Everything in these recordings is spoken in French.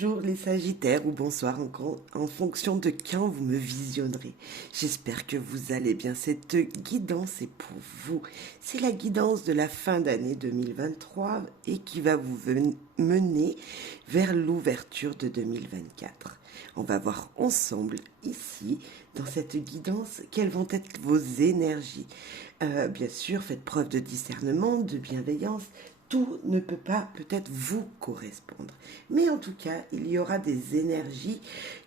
Bonjour les Sagittaires ou bonsoir en fonction de quand vous me visionnerez. J'espère que vous allez bien. Cette guidance est pour vous. C'est la guidance de la fin d'année 2023 et qui va vous mener vers l'ouverture de 2024. On va voir ensemble ici, dans cette guidance, quelles vont être vos énergies. Bien sûr, faites preuve de discernement, de bienveillance. Tout ne peut pas peut-être vous correspondre. Mais en tout cas, il y aura des énergies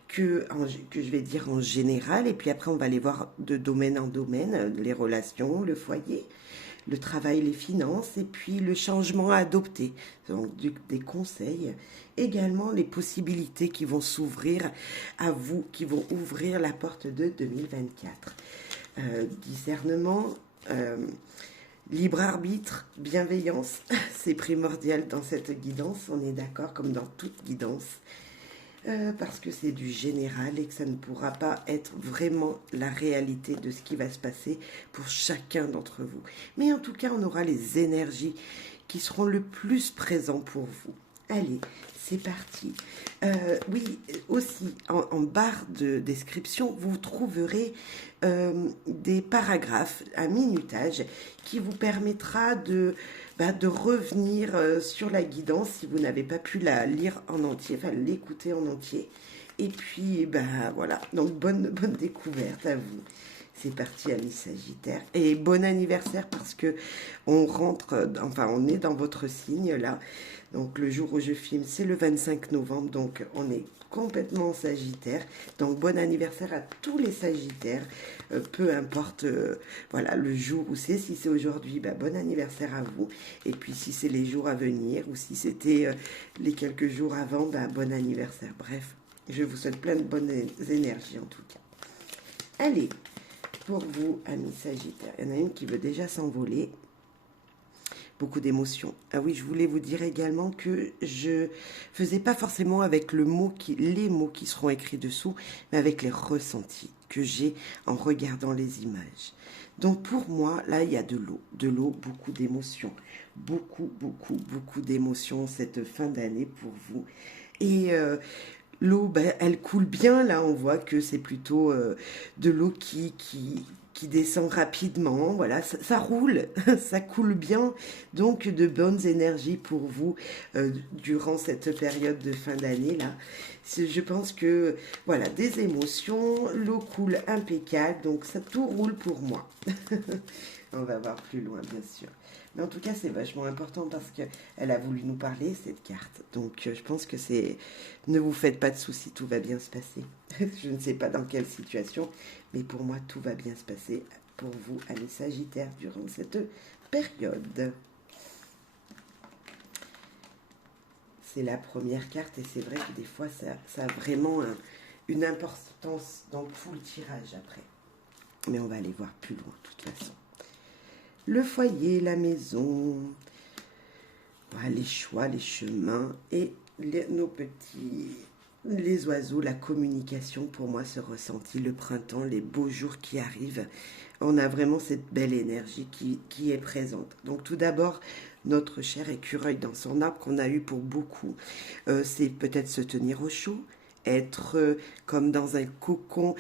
que je vais dire en général, et puis après on va les voir de domaine en domaine, les relations, le foyer, le travail, les finances, et puis le changement à adopter, donc des conseils, également les possibilités qui vont s'ouvrir à vous, qui vont ouvrir la porte de 2024. Discernement, libre arbitre, bienveillance, c'est primordial dans cette guidance, on est d'accord, comme dans toute guidance, parce que c'est du général et que ça ne pourra pas être vraiment la réalité de ce qui va se passer pour chacun d'entre vous. Mais en tout cas, on aura les énergies qui seront le plus présents pour vous. Allez, c'est parti. Oui, aussi, en barre de description, vous trouverez des paragraphes à minutage qui vous permettra de revenir sur la guidance si vous n'avez pas pu la lire en entier, enfin l'écouter en entier. Et puis, voilà, donc bonne découverte à vous. C'est parti, amis Sagittaire. Et bon anniversaire parce que on rentre, enfin on est dans votre signe là. Donc le jour où je filme, c'est le 25 novembre, donc on est complètement en Sagittaire. Donc bon anniversaire à tous les Sagittaires, peu importe voilà, le jour où c'est. Si c'est aujourd'hui, bon anniversaire à vous. Et puis si c'est les jours à venir ou si c'était les quelques jours avant, bon anniversaire. Bref, je vous souhaite plein de bonnes énergies en tout cas. Allez, pour vous, amis Sagittaires, il y en a une qui veut déjà s'envoler. Beaucoup d'émotions. Ah oui, je voulais vous dire également que je faisais pas forcément avec les mots qui seront écrits dessous, mais avec les ressentis que j'ai en regardant les images. Donc pour moi, là, il y a de l'eau, beaucoup d'émotions, beaucoup d'émotions cette fin d'année pour vous. Et l'eau, elle coule bien. Là, on voit que c'est plutôt de l'eau qui descend rapidement. Voilà, ça roule, ça coule bien. Donc, de bonnes énergies pour vous durant cette période de fin d'année. Là, je pense que, voilà, des émotions, l'eau coule impeccable. Donc, ça tout roule pour moi. On va voir plus loin, bien sûr. Mais en tout cas, c'est vachement important parce qu'elle a voulu nous parler, cette carte. Donc, je pense que c'est... Ne vous faites pas de soucis, tout va bien se passer. Je ne sais pas dans quelle situation, mais pour moi, tout va bien se passer pour vous, amis Sagittaires, durant cette période. C'est la première carte et c'est vrai que des fois, ça a vraiment une importance dans tout le tirage après. Mais on va aller voir plus loin, de toute façon. Le foyer, la maison, les choix, les chemins et nos petits, les oiseaux, la communication, pour moi, ce ressenti, le printemps, les beaux jours qui arrivent. On a vraiment cette belle énergie qui est présente. Donc tout d'abord, notre cher écureuil dans son arbre qu'on a eu pour beaucoup, c'est peut-être se tenir au chaud, être comme dans un cocon,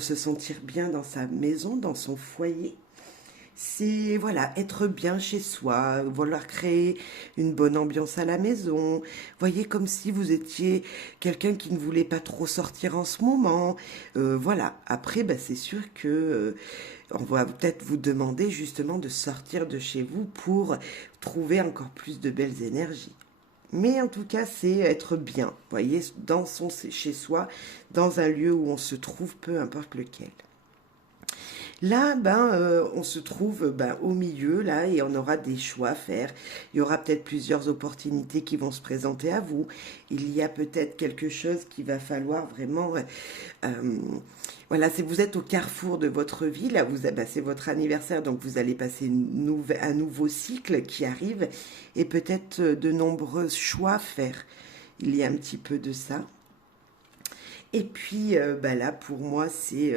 se sentir bien dans sa maison, dans son foyer. C'est, voilà, être bien chez soi, vouloir créer une bonne ambiance à la maison. Voyez, comme si vous étiez quelqu'un qui ne voulait pas trop sortir en ce moment. Voilà. Après, c'est sûr que on va peut-être vous demander justement de sortir de chez vous pour trouver encore plus de belles énergies. Mais en tout cas, c'est être bien, voyez, dans son chez soi, dans un lieu où on se trouve, peu importe lequel. Là, on se trouve au milieu, là, et on aura des choix à faire. Il y aura peut-être plusieurs opportunités qui vont se présenter à vous. Il y a peut-être quelque chose qu'il va falloir vraiment... voilà, si vous êtes au carrefour de votre vie, là, c'est votre anniversaire, donc vous allez passer un nouveau cycle qui arrive, et peut-être de nombreux choix à faire. Il y a un petit peu de ça. Et puis là, pour moi, c'est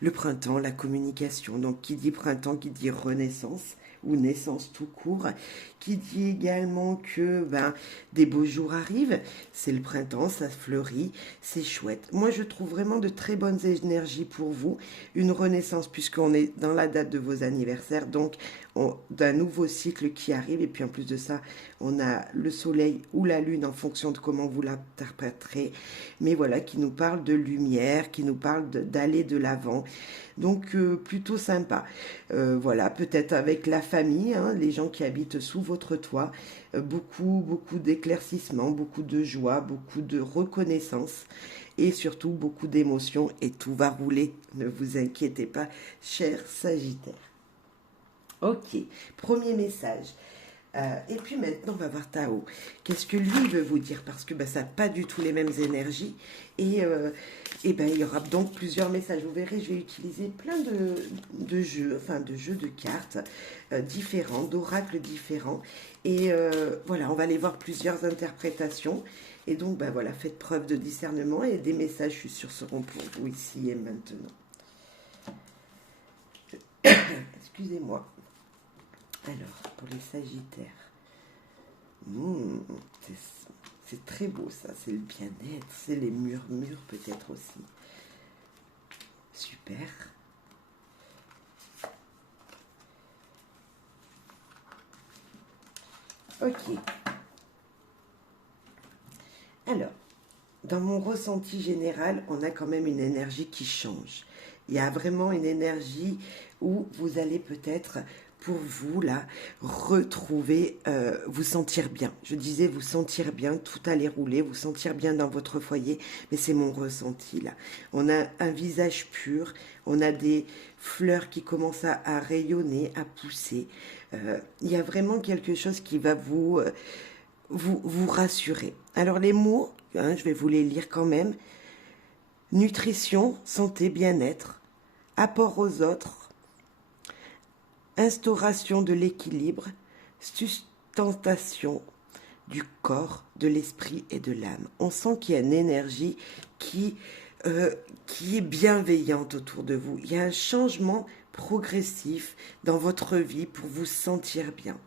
le printemps, la communication. Donc, qui dit printemps, qui dit renaissance. ou naissance tout court, qui dit également que des beaux jours arrivent, c'est le printemps, ça fleurit, c'est chouette. Moi, je trouve vraiment de très bonnes énergies pour vous, une renaissance puisqu'on est dans la date de vos anniversaires, donc d'un nouveau cycle qui arrive, et puis en plus de ça, on a le soleil ou la lune en fonction de comment vous l'interpréterez, mais voilà, qui nous parle de lumière, qui nous parle d'aller de l'avant, donc plutôt sympa. Voilà, peut-être avec la famille, hein, les gens qui habitent sous votre toit, beaucoup d'éclaircissements, beaucoup de joie, beaucoup de reconnaissance, et surtout beaucoup d'émotions, et tout va rouler, ne vous inquiétez pas, cher Sagittaire. Ok, premier message. Et puis maintenant, on va voir Tao. Qu'est-ce que lui veut vous dire? Parce que ça n'a pas du tout les mêmes énergies. Et il y aura donc plusieurs messages. Vous verrez, je vais utiliser plein de jeux, enfin de jeux de cartes différents, d'oracles différents. Et voilà, on va aller voir plusieurs interprétations. Et donc, voilà, faites preuve de discernement et des messages, je suis sûre, seront pour vous ici et maintenant. Excusez-moi. Alors, pour les Sagittaires, c'est très beau ça, c'est le bien-être, c'est les murmures peut-être aussi. Super. Ok. Alors, dans mon ressenti général, on a quand même une énergie qui change. Il y a vraiment une énergie où vous allez peut-être, pour vous, là, retrouver, vous sentir bien. Je disais vous sentir bien, tout allait rouler, vous sentir bien dans votre foyer, mais c'est mon ressenti, là. On a un visage pur, on a des fleurs qui commencent à rayonner, à pousser. Il y a vraiment quelque chose qui va vous rassurer. Alors les mots, hein, je vais vous les lire quand même. Nutrition, santé, bien-être, apport aux autres, instauration de l'équilibre, sustentation du corps, de l'esprit et de l'âme. On sent qu'il y a une énergie qui est bienveillante autour de vous. Il y a un changement progressif dans votre vie pour vous sentir bien.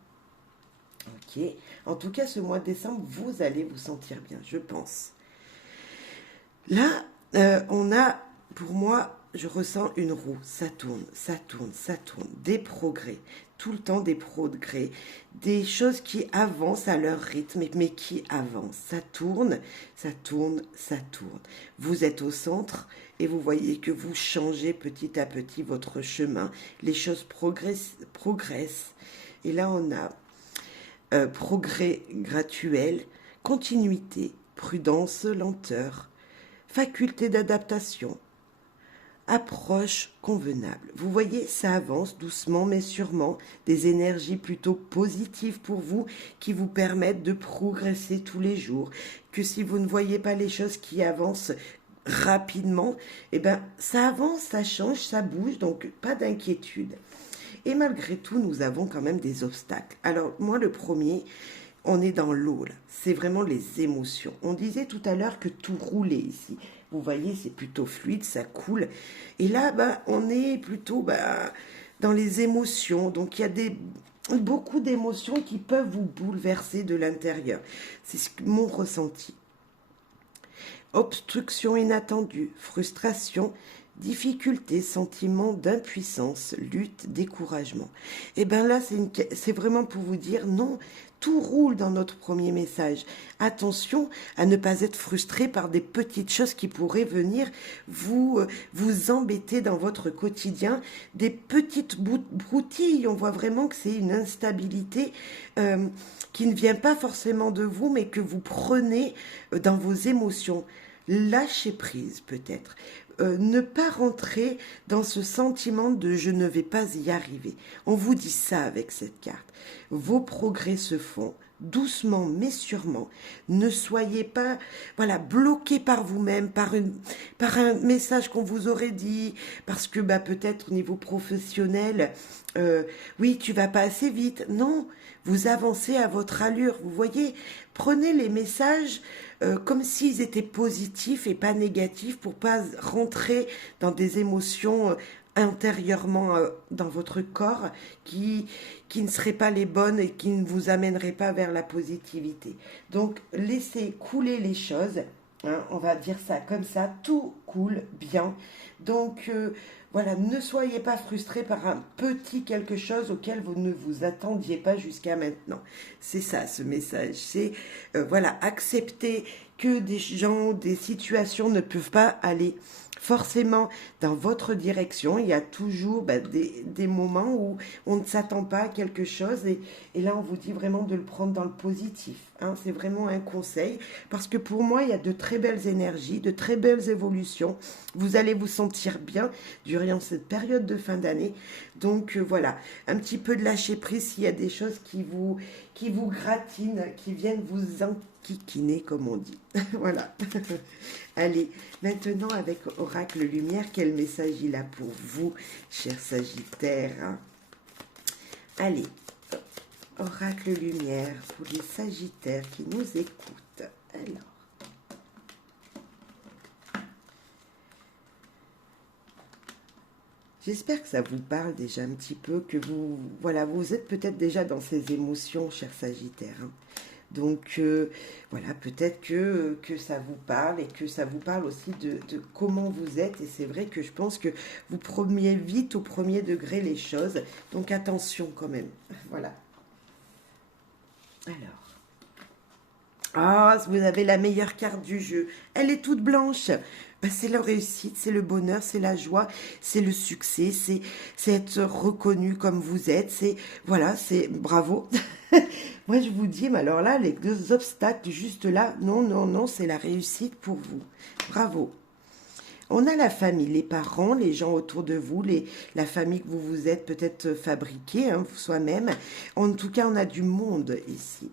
Ok. En tout cas, ce mois de décembre, vous allez vous sentir bien, je pense. Là, on a, pour moi, je ressens une roue. Ça tourne, ça tourne, ça tourne. Des progrès. Tout le temps des progrès. Des choses qui avancent à leur rythme, mais qui avancent. Ça tourne, ça tourne, ça tourne. Vous êtes au centre et vous voyez que vous changez petit à petit votre chemin. Les choses progressent. Et là, on a progrès graduel, continuité, prudence, lenteur, faculté d'adaptation, approche convenable. Vous voyez, ça avance doucement mais sûrement, des énergies plutôt positives pour vous qui vous permettent de progresser tous les jours. Que si vous ne voyez pas les choses qui avancent rapidement, ça avance, ça change, ça bouge, donc pas d'inquiétude. Et malgré tout, nous avons quand même des obstacles. Alors, moi, le premier, on est dans l'eau, là. C'est vraiment les émotions. On disait tout à l'heure que tout roulait ici. Vous voyez, c'est plutôt fluide, ça coule. Et là, on est plutôt dans les émotions. Donc, il y a beaucoup d'émotions qui peuvent vous bouleverser de l'intérieur. C'est mon ressenti. Obstruction inattendue, frustration, difficulté, sentiment d'impuissance, lutte, découragement. Et là, c'est vraiment pour vous dire non, tout roule dans notre premier message. Attention à ne pas être frustré par des petites choses qui pourraient venir vous embêter dans votre quotidien, des petites broutilles. On voit vraiment que c'est une instabilité qui ne vient pas forcément de vous, mais que vous prenez dans vos émotions. Lâcher prise peut-être. Ne pas rentrer dans ce sentiment de je ne vais pas y arriver. On vous dit ça avec cette carte. Vos progrès se font doucement mais sûrement. Ne soyez pas bloqué par vous-même, par un message qu'on vous aurait dit, parce que peut-être au niveau professionnel, oui, tu vas pas assez vite. Non, vous avancez à votre allure. Vous voyez, prenez les messages comme s'ils étaient positifs et pas négatifs pour pas rentrer dans des émotions intérieurement dans votre corps qui ne seraient pas les bonnes et qui ne vous amèneraient pas vers la positivité. Donc laissez couler les choses, hein, on va dire ça comme ça, tout coule bien. Donc voilà, ne soyez pas frustrés par un petit quelque chose auquel vous ne vous attendiez pas jusqu'à maintenant. C'est ça ce message, c'est voilà, accepter que des gens, des situations ne peuvent pas aller forcément dans votre direction. Il y a toujours des moments où on ne s'attend pas à quelque chose et là on vous dit vraiment de le prendre dans le positif, hein. C'est vraiment un conseil parce que pour moi il y a de très belles énergies, de très belles évolutions. Vous allez vous sentir bien durant cette période de fin d'année. Donc voilà, un petit peu de lâcher prise s'il y a des choses qui vous gratinent, qui viennent vous enquiquiner comme on dit. Voilà. Allez, maintenant avec Oracle Lumière, quel message il a pour vous, chers Sagittaires? Allez, Oracle Lumière pour les Sagittaires qui nous écoutent. Alors, j'espère que ça vous parle déjà un petit peu, que vous, voilà, vous êtes peut-être déjà dans ces émotions, chers Sagittaires, hein. Donc, voilà, peut-être que ça vous parle et que ça vous parle aussi de comment vous êtes. Et c'est vrai que je pense que vous preniez vite au premier degré les choses. Donc, attention quand même. Voilà. Alors. Ah, vous avez la meilleure carte du jeu. Elle est toute blanche. Ben, c'est la réussite, c'est le bonheur, c'est la joie, c'est le succès, c'est être reconnu comme vous êtes. C'est voilà, c'est bravo. Moi, je vous dis, mais alors là, les deux obstacles juste là, non, non, non, c'est la réussite pour vous. Bravo. On a la famille, les parents, les gens autour de vous, la famille que vous vous êtes peut-être fabriquée, hein, soi-même. En tout cas, on a du monde ici.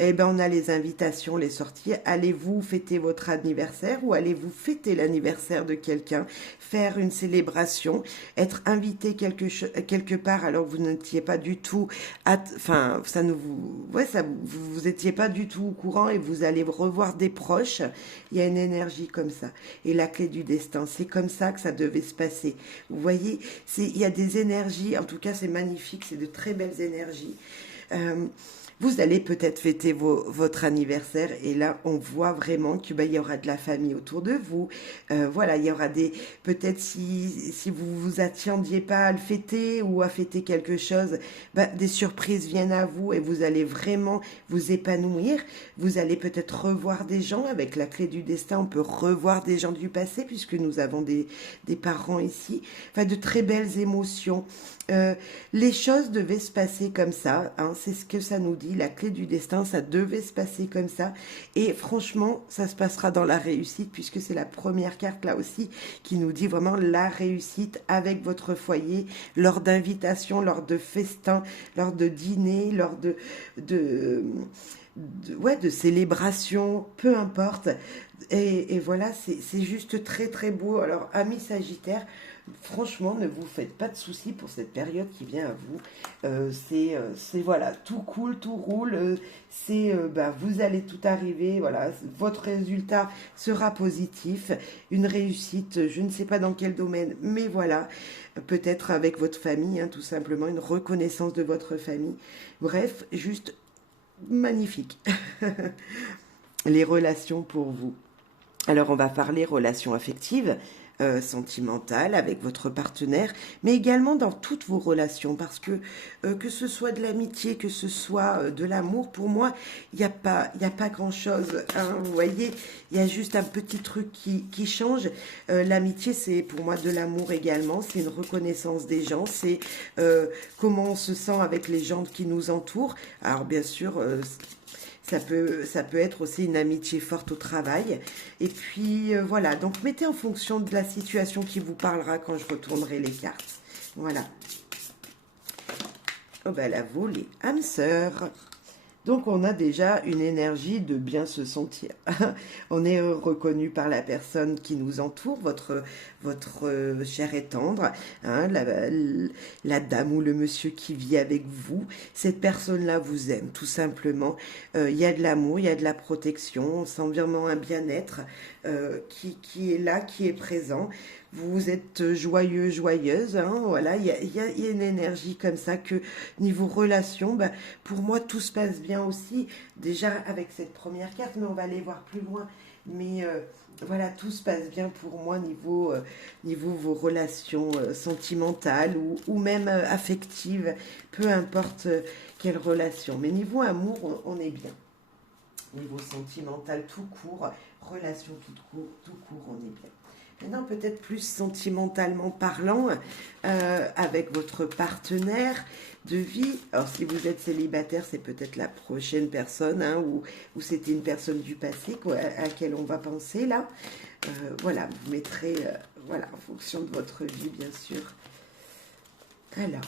Eh bien, on a les invitations, les sorties. Allez-vous fêter votre anniversaire ou allez-vous fêter l'anniversaire de quelqu'un, faire une célébration, être invité quelque part alors que vous n'étiez pas du tout, enfin, ça ne vous, ouais, ça, vous étiez pas du tout au courant et vous allez revoir des proches. Il y a une énergie comme ça. Et la clé du destin, c'est comme ça que ça devait se passer. Vous voyez, il y a des énergies, en tout cas, c'est magnifique, c'est de très belles énergies. Vous allez peut-être fêter votre anniversaire et là, on voit vraiment qu'il y aura de la famille autour de vous. Voilà, il y aura peut-être si vous vous attendiez pas à le fêter ou à fêter quelque chose, des surprises viennent à vous et vous allez vraiment vous épanouir. Vous allez peut-être revoir des gens avec la clé du destin. On peut revoir des gens du passé puisque nous avons des parents ici. Enfin, de très belles émotions. Les choses devaient se passer comme ça, hein, c'est ce que ça nous dit, la clé du destin, ça devait se passer comme ça, et franchement, ça se passera dans la réussite, puisque c'est la première carte là aussi, qui nous dit vraiment la réussite avec votre foyer, lors d'invitations, lors de festins, lors de dîners, lors de célébrations, peu importe, et voilà, c'est juste très très beau. Alors, amis Sagittaires, franchement, ne vous faites pas de soucis pour cette période qui vient à vous. C'est voilà, tout coule, tout roule. Vous allez tout arriver. Voilà, votre résultat sera positif, une réussite. Je ne sais pas dans quel domaine, mais voilà, peut-être avec votre famille, hein, tout simplement une reconnaissance de votre famille. Bref, juste magnifique. Les relations pour vous. Alors, on va parler relations affectives, sentimentales avec votre partenaire, mais également dans toutes vos relations, parce que ce soit de l'amitié, que ce soit de l'amour, pour moi, il n'y a pas grand-chose, hein, vous voyez, il y a juste un petit truc qui change. L'amitié, c'est pour moi de l'amour également, c'est une reconnaissance des gens, c'est comment on se sent avec les gens qui nous entourent. Alors, bien sûr, ça peut être aussi une amitié forte au travail. Et puis, voilà. Donc, mettez en fonction de la situation qui vous parlera quand je retournerai les cartes. Voilà. Oh, ben, la volée. Âme sœur. Donc on a déjà une énergie de bien se sentir. On est reconnu par la personne qui nous entoure, votre chair et tendre, hein, la dame ou le monsieur qui vit avec vous. Cette personne-là vous aime, tout simplement. Il y a de l'amour, il y a de la protection, on sent vraiment un bien-être qui est là, qui est présent. Vous êtes joyeux, joyeuse, hein, voilà, il y a une énergie comme ça que niveau relation, bah, pour moi tout se passe bien aussi, déjà avec cette première carte, mais on va aller voir plus loin. Mais voilà, tout se passe bien pour moi niveau vos relations sentimentales ou même affectives, peu importe quelle relation. Mais niveau amour, on est bien. Niveau sentimental tout court, relation tout court, on est bien. Maintenant, peut-être plus sentimentalement parlant, avec votre partenaire de vie. Alors, si vous êtes célibataire, c'est peut-être la prochaine personne, hein, ou c'était une personne du passé quoi, à laquelle on va penser là. Voilà, vous mettrez, voilà, en fonction de votre vie, bien sûr. Alors,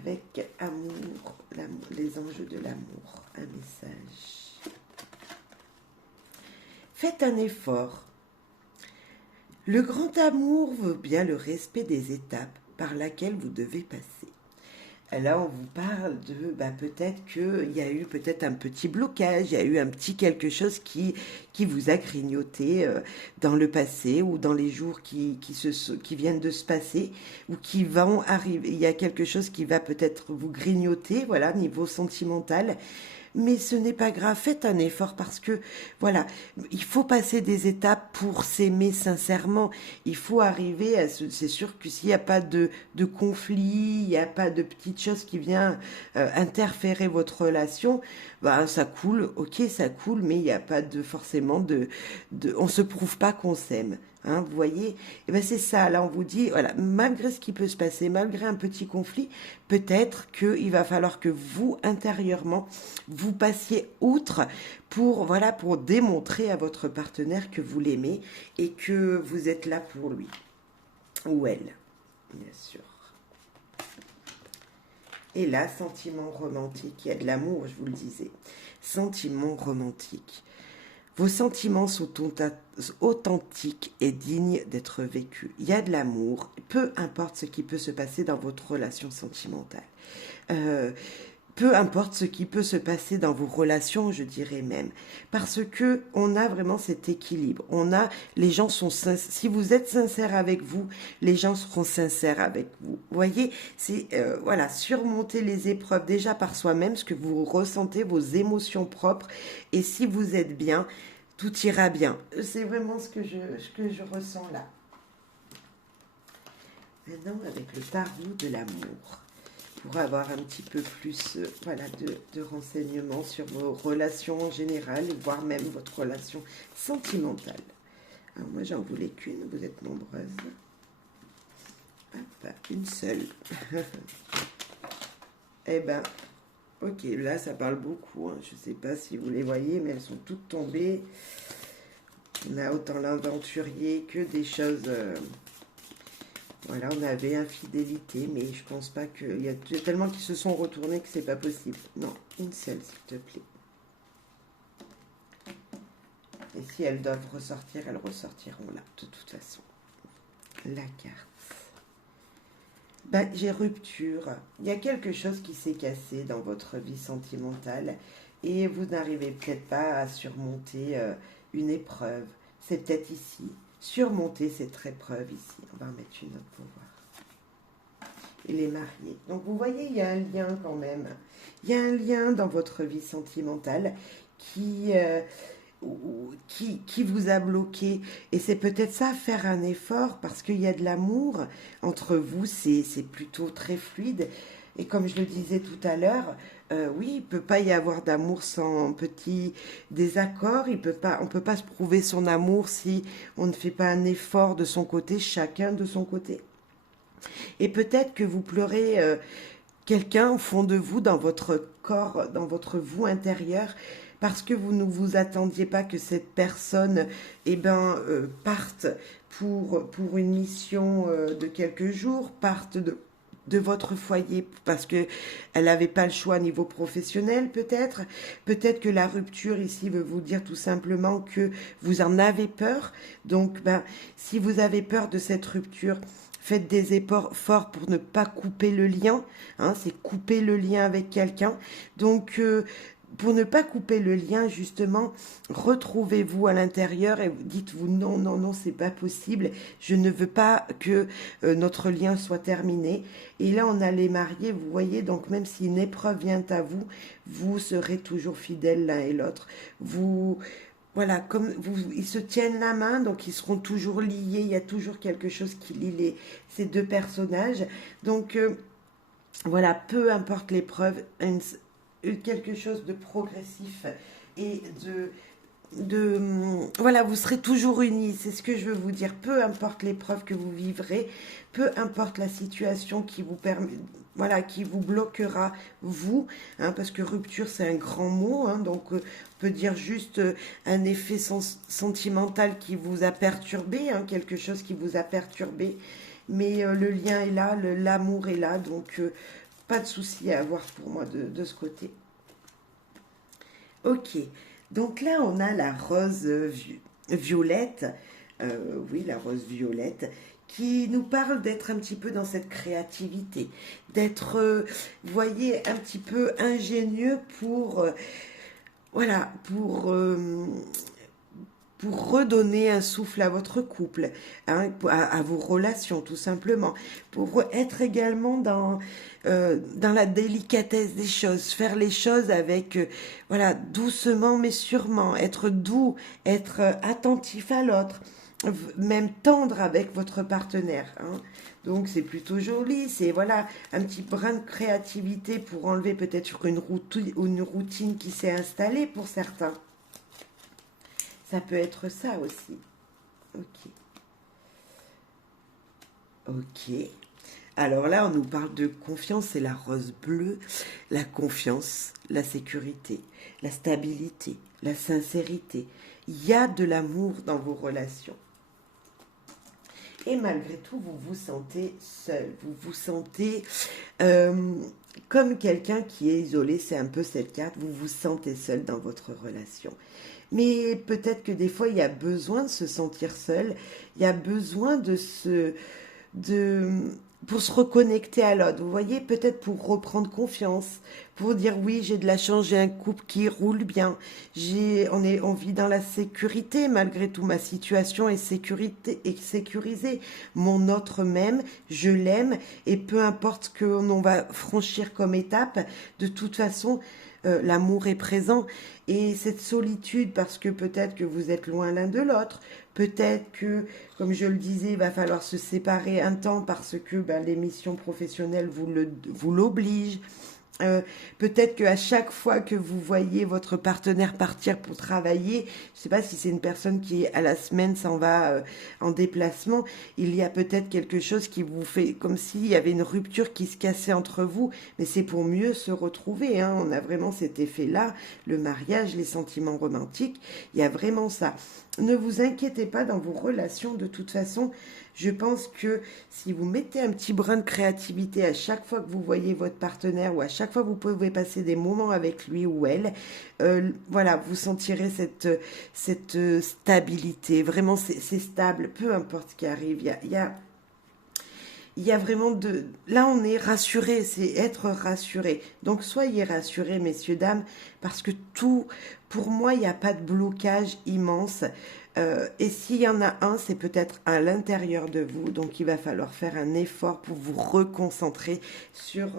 avec amour, les enjeux de l'amour, un message. Faites un effort. Le grand amour veut bien le respect des étapes par lesquelles vous devez passer. Là, on vous parle de, bah, peut-être qu'il y a eu peut-être un petit blocage, il y a eu un petit quelque chose qui vous a grignoté dans le passé ou dans les jours qui viennent de se passer ou qui vont arriver. Il y a quelque chose qui va peut-être vous grignoter, voilà, niveau sentimental. Mais ce n'est pas grave, faites un effort parce que, voilà, il faut passer des étapes pour s'aimer sincèrement. Il faut arriver à c'est sûr que s'il n'y a pas de conflit, il n'y a pas de petite chose qui vient interférer votre relation, bah, ça coule, ok, ça coule, mais il n'y a pas forcément on se prouve pas qu'on s'aime. Hein, vous voyez, et ben c'est ça, là on vous dit, voilà, malgré ce qui peut se passer, malgré un petit conflit, peut-être qu'il va falloir que vous, intérieurement, vous passiez outre pour, voilà, pour démontrer à votre partenaire que vous l'aimez et que vous êtes là pour lui, ou elle, bien sûr. Et là, sentiment romantique, il y a de l'amour, je vous le disais, sentiment romantique. Vos sentiments sont authentiques et dignes d'être vécus. Il y a de l'amour, peu importe ce qui peut se passer dans votre relation sentimentale. Peu importe ce qui peut se passer dans vos relations, je dirais même, parce que on a vraiment cet équilibre. Les gens sont sincères. Si vous êtes sincère avec vous, les gens seront sincères avec vous. Vous voyez, c'est voilà, surmonter les épreuves déjà par soi-même, ce que vous ressentez, vos émotions propres, et si vous êtes bien, tout ira bien. C'est vraiment ce que je ressens là. Maintenant, avec le tarot de l'amour, pour avoir un petit peu plus voilà, de renseignements sur vos relations en général, voire même votre relation sentimentale. Alors moi, j'en voulais qu'une, vous êtes nombreuses. Hop, une seule. Eh ben, ok, là, ça parle beaucoup. Hein. Je ne sais pas si vous les voyez, mais elles sont toutes tombées. On a autant l'aventurier que des choses... Voilà, on avait infidélité, mais je pense pas que... Il y a tellement qui se sont retournés que c'est pas possible. Non, une seule, s'il te plaît. Et si elles doivent ressortir, elles ressortiront là, de toute façon. La carte. Ben, j'ai rupture. Il y a quelque chose qui s'est cassé dans votre vie sentimentale et vous n'arrivez peut-être pas à surmonter une épreuve. C'est peut-être ici. Surmonter cette épreuve ici. On va en mettre une autre pour voir. Et les mariés. Donc vous voyez, il y a un lien quand même. Il y a un lien dans votre vie sentimentale qui vous a bloqué. Et c'est peut-être ça, faire un effort, parce qu'il y a de l'amour entre vous, c'est plutôt très fluide. Et comme je le disais tout à l'heure, oui, il ne peut pas y avoir d'amour sans petits désaccords. On ne peut pas se prouver son amour si on ne fait pas un effort de son côté, chacun de son côté. Et peut-être que vous pleurez quelqu'un au fond de vous, dans votre corps, dans votre vous intérieur, parce que vous ne vous attendiez pas que cette personne parte pour une mission de quelques jours, parte de votre foyer parce que elle n'avait pas le choix au niveau professionnel peut-être. Peut-être que la rupture ici veut vous dire tout simplement que vous en avez peur. Donc, ben, si vous avez peur de cette rupture, faites des efforts forts pour ne pas couper le lien. Hein, c'est couper le lien avec quelqu'un. Donc, pour ne pas couper le lien, justement, retrouvez-vous à l'intérieur et dites-vous non, non, non, c'est pas possible. Je ne veux pas que notre lien soit terminé. Et là, on a les mariés, vous voyez, donc même si une épreuve vient à vous, vous serez toujours fidèles l'un et l'autre. Vous, voilà, comme vous, ils se tiennent la main, donc ils seront toujours liés. Il y a toujours quelque chose qui lie ces deux personnages. Donc, voilà, peu importe l'épreuve, quelque chose de progressif et voilà, vous serez toujours unis, c'est ce que je veux vous dire. Peu importe l'épreuve que vous vivrez, peu importe la situation qui vous permet, voilà, qui vous bloquera, vous, hein, parce que rupture c'est un grand mot, hein, donc on peut dire juste un effet sentimental qui vous a perturbé, hein, quelque chose qui vous a perturbé, mais le lien est là, l'amour est là, donc pas de souci à avoir pour moi de ce côté. Ok, donc là on a la rose violette, oui la rose violette, qui nous parle d'être un petit peu dans cette créativité, d'être, vous voyez, un petit peu ingénieux voilà, pour redonner un souffle à votre couple, hein, à vos relations tout simplement, pour être également dans la délicatesse des choses, faire les choses avec, voilà, doucement mais sûrement, être doux, être attentif à l'autre, même tendre avec votre partenaire. Hein. Donc c'est plutôt joli, c'est voilà un petit brin de créativité pour enlever peut-être une routine qui s'est installée pour certains. Ça peut être ça aussi. Ok. Ok. Alors là, on nous parle de confiance, c'est la rose bleue, la confiance, la sécurité, la stabilité, la sincérité. Il y a de l'amour dans vos relations. Et malgré tout, vous vous sentez seul, vous vous sentez comme quelqu'un qui est isolé, c'est un peu cette carte, vous vous sentez seul dans votre relation. Mais peut-être que des fois, il y a besoin de se sentir seul, il y a besoin de, pour se reconnecter à l'autre. Vous voyez, peut-être pour reprendre confiance, pour dire oui, j'ai de la chance, j'ai un couple qui roule bien, on vit dans la sécurité, malgré tout, ma situation est sécurisée. Mon autre m'aime, je l'aime, et peu importe ce qu'on va franchir comme étape, de toute façon, l'amour est présent. Et cette solitude, parce que peut-être que vous êtes loin l'un de l'autre, peut-être que, comme je le disais, il va falloir se séparer un temps parce que ben, les missions professionnelles vous l'obligent. Peut-être qu'à chaque fois que vous voyez votre partenaire partir pour travailler, je ne sais pas si c'est une personne qui à la semaine s'en va en déplacement, il y a peut-être quelque chose qui vous fait comme s'il y avait une rupture qui se cassait entre vous, mais c'est pour mieux se retrouver. Hein. On a vraiment cet effet-là, le mariage, les sentiments romantiques, il y a vraiment ça. Ne vous inquiétez pas dans vos relations, de toute façon, je pense que si vous mettez un petit brin de créativité à chaque fois que vous voyez votre partenaire ou à chaque fois que vous pouvez passer des moments avec lui ou elle, voilà, vous sentirez cette stabilité. Vraiment, c'est stable, peu importe ce qui arrive. Il y a vraiment de... Là, on est rassuré, c'est être rassuré. Donc, soyez rassurés, messieurs, dames, parce que tout, pour moi, il n'y a pas de blocage immense. Et s'il y en a un, c'est peut-être à l'intérieur de vous. Donc, il va falloir faire un effort pour vous reconcentrer sur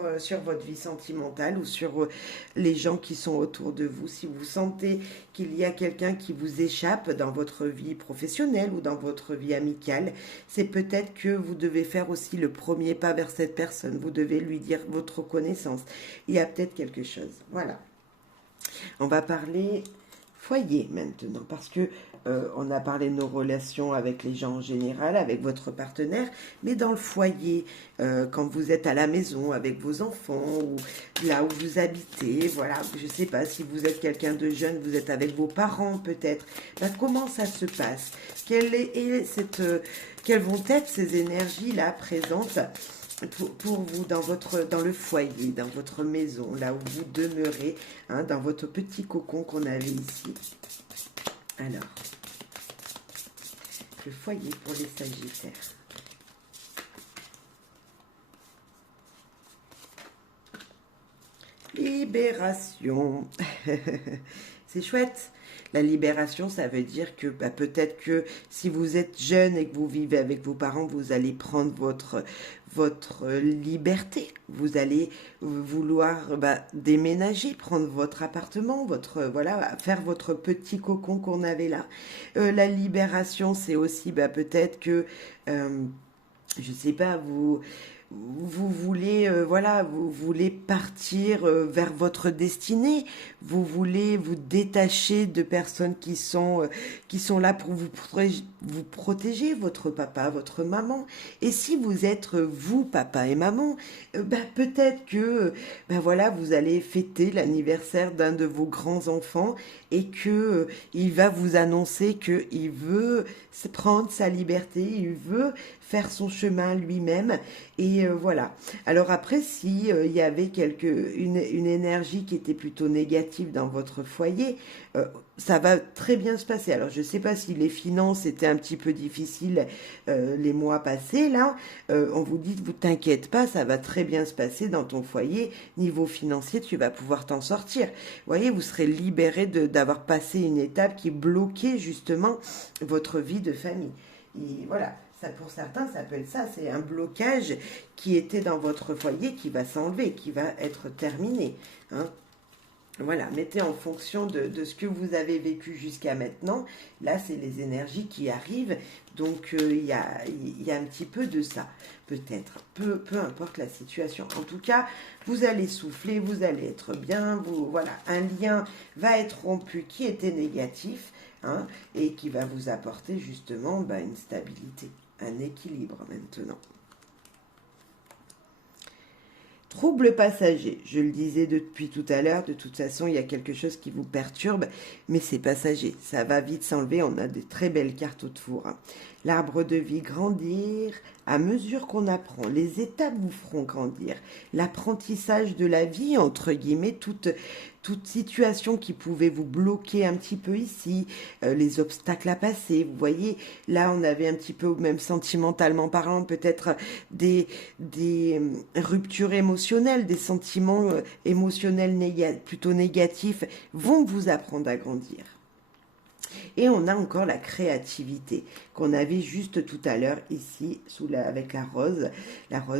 votre vie sentimentale ou sur les gens qui sont autour de vous. Si vous sentez qu'il y a quelqu'un qui vous échappe dans votre vie professionnelle ou dans votre vie amicale, c'est peut-être que vous devez faire aussi le premier pas vers cette personne. Vous devez lui dire votre reconnaissance. Il y a peut-être quelque chose. Voilà. On va parler foyer maintenant, parce que on a parlé de nos relations avec les gens en général, avec votre partenaire, mais dans le foyer, quand vous êtes à la maison avec vos enfants, ou là où vous habitez, voilà, je ne sais pas si vous êtes quelqu'un de jeune, vous êtes avec vos parents peut-être, ben, comment ça se passe? Quelles vont être ces énergies-là présentes pour vous, dans le foyer, dans votre maison, là où vous demeurez, hein, dans votre petit cocon qu'on avait ici. Alors, le foyer pour les Sagittaires. Libération. C'est chouette. La libération, ça veut dire que bah, peut-être que si vous êtes jeune et que vous vivez avec vos parents, vous allez prendre votre liberté. Vous allez vouloir déménager, prendre votre appartement, voilà, faire votre petit cocon qu'on avait là. La libération, c'est aussi peut-être que, je sais pas, vous voulez, voilà, vous voulez partir vers votre destinée, vous voulez vous détacher de personnes qui sont là pour vous protéger, votre papa, votre maman. Et si vous êtes vous, papa et maman, peut-être que, voilà, vous allez fêter l'anniversaire d'un de vos grands-enfants et que il va vous annoncer qu'il veut prendre sa liberté, il veut faire son chemin lui-même et voilà. Alors après, si il y avait une énergie qui était plutôt négative dans votre foyer, ça va très bien se passer. Alors je ne sais pas si les finances étaient un petit peu difficiles les mois passés là. On vous dit, vous t'inquiète pas, ça va très bien se passer dans ton foyer. Niveau financier, tu vas pouvoir t'en sortir. Vous voyez, vous serez libéré d'avoir passé une étape qui bloquait justement votre vie de famille. Et voilà. Ça, pour certains, ça peut être ça, c'est un blocage qui était dans votre foyer qui va s'enlever, qui va être terminé. Hein. Voilà, mettez en fonction de ce que vous avez vécu jusqu'à maintenant. Là, c'est les énergies qui arrivent. Donc, il y a un petit peu de ça, peut-être. Peu importe la situation. En tout cas, vous allez souffler, vous allez être bien. Voilà, un lien va être rompu qui était négatif, hein, et qui va vous apporter justement une stabilité, un équilibre maintenant. Trouble passager, je le disais depuis tout à l'heure, de toute façon il y a quelque chose qui vous perturbe, mais c'est passager, ça va vite s'enlever, on a des très belles cartes au tour. L'arbre de vie, grandir, à mesure qu'on apprend, les étapes vous feront grandir. L'apprentissage de la vie, entre guillemets, toute situation qui pouvait vous bloquer un petit peu ici, les obstacles à passer, vous voyez, là on avait un petit peu, même sentimentalement parlant, peut-être des ruptures émotionnelles, des sentiments émotionnels plutôt négatifs vont vous apprendre à grandir. Et on a encore la créativité qu'on avait juste tout à l'heure ici avec la rose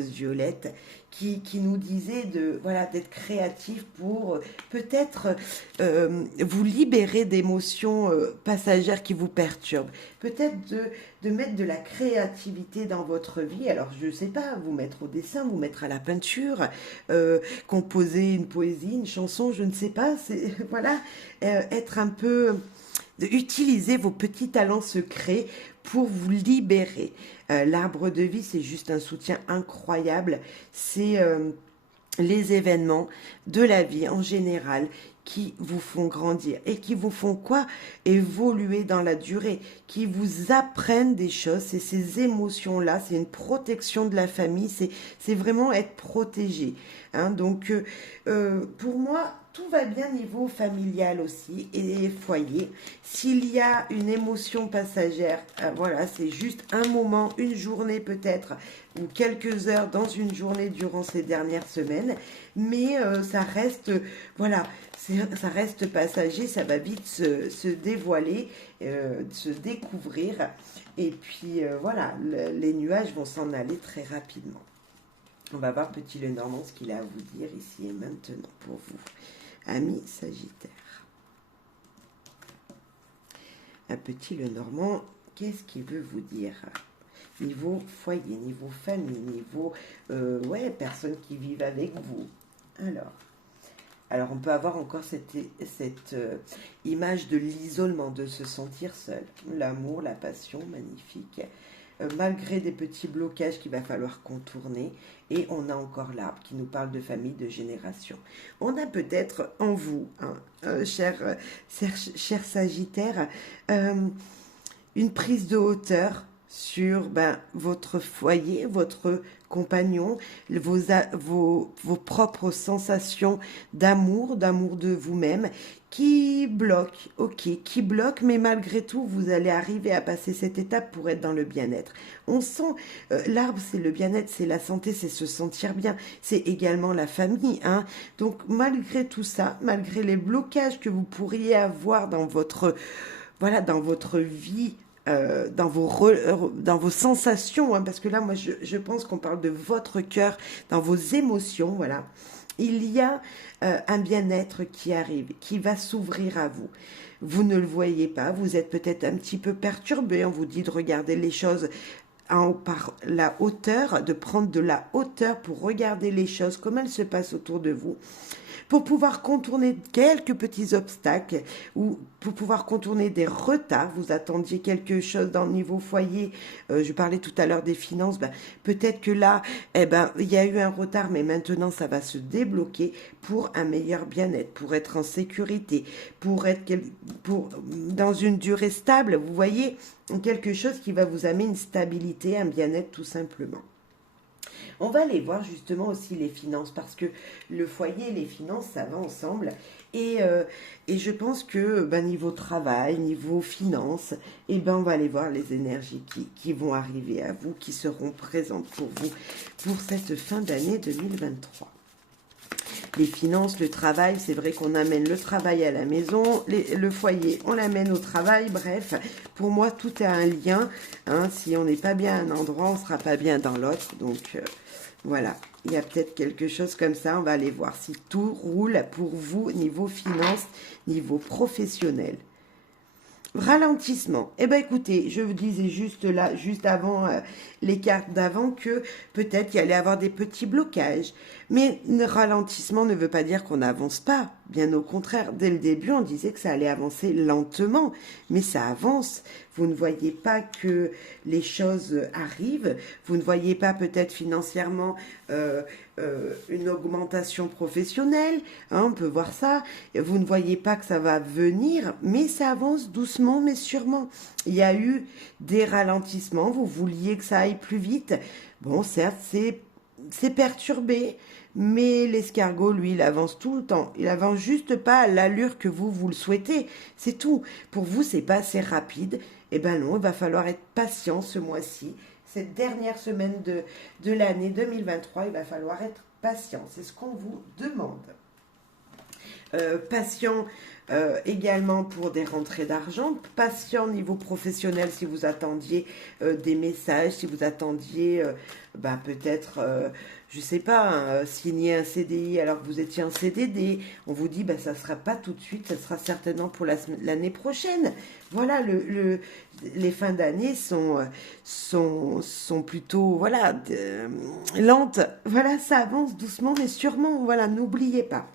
violette, qui nous disait d'être créatif pour peut-être vous libérer d'émotions passagères qui vous perturbent. Peut-être de mettre de la créativité dans votre vie. Alors je ne sais pas, vous mettre au dessin, vous mettre à la peinture, composer une poésie, une chanson, je ne sais pas. Voilà, être un peu... Utilisez vos petits talents secrets pour vous libérer. L'arbre de vie, c'est juste un soutien incroyable. C'est les événements de la vie en général qui vous font grandir et qui vous font quoi? Évoluer dans la durée, qui vous apprennent des choses. C'est ces émotions-là, c'est une protection de la famille, c'est vraiment être protégé. Hein. Donc, pour moi, tout va bien niveau familial aussi et foyer. S'il y a une émotion passagère, voilà, c'est juste un moment, une journée peut-être, ou quelques heures dans une journée durant ces dernières semaines, mais ça reste, voilà, ça reste passager, ça va vite se dévoiler, se découvrir, et puis voilà, les nuages vont s'en aller très rapidement. On va voir Petit Lenormand ce qu'il a à vous dire ici et maintenant pour vous. Amis Sagittaire. Un Petit Lenormand, qu'est-ce qu'il veut vous dire? Niveau foyer, niveau famille, niveau personnes qui vivent avec vous. Alors on peut avoir encore cette image de l'isolement, de se sentir seul. L'amour, la passion, magnifique. Malgré des petits blocages qu'il va falloir contourner. Et on a encore l'arbre qui nous parle de famille, de génération. On a peut-être en vous, cher Sagittaire, une prise de hauteur sur votre foyer, votre compagnon, vos propres sensations d'amour de vous-même qui bloquent, ok, qui bloquent, mais malgré tout, vous allez arriver à passer cette étape pour être dans le bien-être. On sent, l'arbre, c'est le bien-être, c'est la santé, c'est se sentir bien, c'est également la famille, hein. Donc, malgré tout ça, malgré les blocages que vous pourriez avoir dans votre, voilà, dans votre vie, dans vos sensations, hein, parce que là, moi, je pense qu'on parle de votre cœur, dans vos émotions, voilà. Il y a un bien-être qui arrive, qui va s'ouvrir à vous. Vous ne le voyez pas, vous êtes peut-être un petit peu perturbé, on vous dit de regarder les choses par la hauteur, de prendre de la hauteur pour regarder les choses comme elles se passent autour de vous, pour pouvoir contourner quelques petits obstacles ou pour pouvoir contourner des retards. Vous attendiez quelque chose dans le niveau foyer. Je parlais tout à l'heure des finances. Peut-être que là, il y a eu un retard, mais maintenant, ça va se débloquer pour un meilleur bien-être, pour être en sécurité, dans une durée stable. Vous voyez, quelque chose qui va vous amener une stabilité, un bien-être tout simplement. On va aller voir justement aussi les finances parce que le foyer et les finances, ça va ensemble. Et je pense que niveau travail, niveau finances, on va aller voir les énergies qui vont arriver à vous, qui seront présentes pour vous pour cette fin d'année 2023. Les finances, le travail, c'est vrai qu'on amène le travail à la maison, le foyer, on l'amène au travail, bref, pour moi, tout a un lien, hein. Si on n'est pas bien à un endroit, on ne sera pas bien dans l'autre, donc voilà, il y a peut-être quelque chose comme ça, on va aller voir si tout roule pour vous, niveau finance, niveau professionnel. Ralentissement. Écoutez, je vous disais juste là, juste avant les cartes d'avant, que peut-être il y allait avoir des petits blocages. Mais le ralentissement ne veut pas dire qu'on n'avance pas. Bien au contraire, dès le début, on disait que ça allait avancer lentement. Mais ça avance. Vous ne voyez pas que les choses arrivent. Vous ne voyez pas peut-être financièrement une augmentation professionnelle. Hein, on peut voir ça. Vous ne voyez pas que ça va venir, mais ça avance doucement mais sûrement. Il y a eu des ralentissements. Vous vouliez que ça aille plus vite. Bon, certes, c'est perturbé, mais l'escargot, lui, il avance tout le temps. Il avance juste pas à l'allure que vous le souhaitez. C'est tout. Pour vous, c'est pas assez rapide. Non, il va falloir être patient ce mois-ci. Cette dernière semaine de l'année 2023, il va falloir être patient. C'est ce qu'on vous demande. Patient également pour des rentrées d'argent, patient niveau professionnel si vous attendiez des messages, si vous attendiez peut-être, je sais pas, signer un CDI alors que vous étiez en CDD, on vous dit ça sera pas tout de suite, ça sera certainement pour l'année prochaine. Voilà, les fins d'année sont plutôt lentes. Voilà, ça avance doucement mais sûrement. Voilà, n'oubliez pas.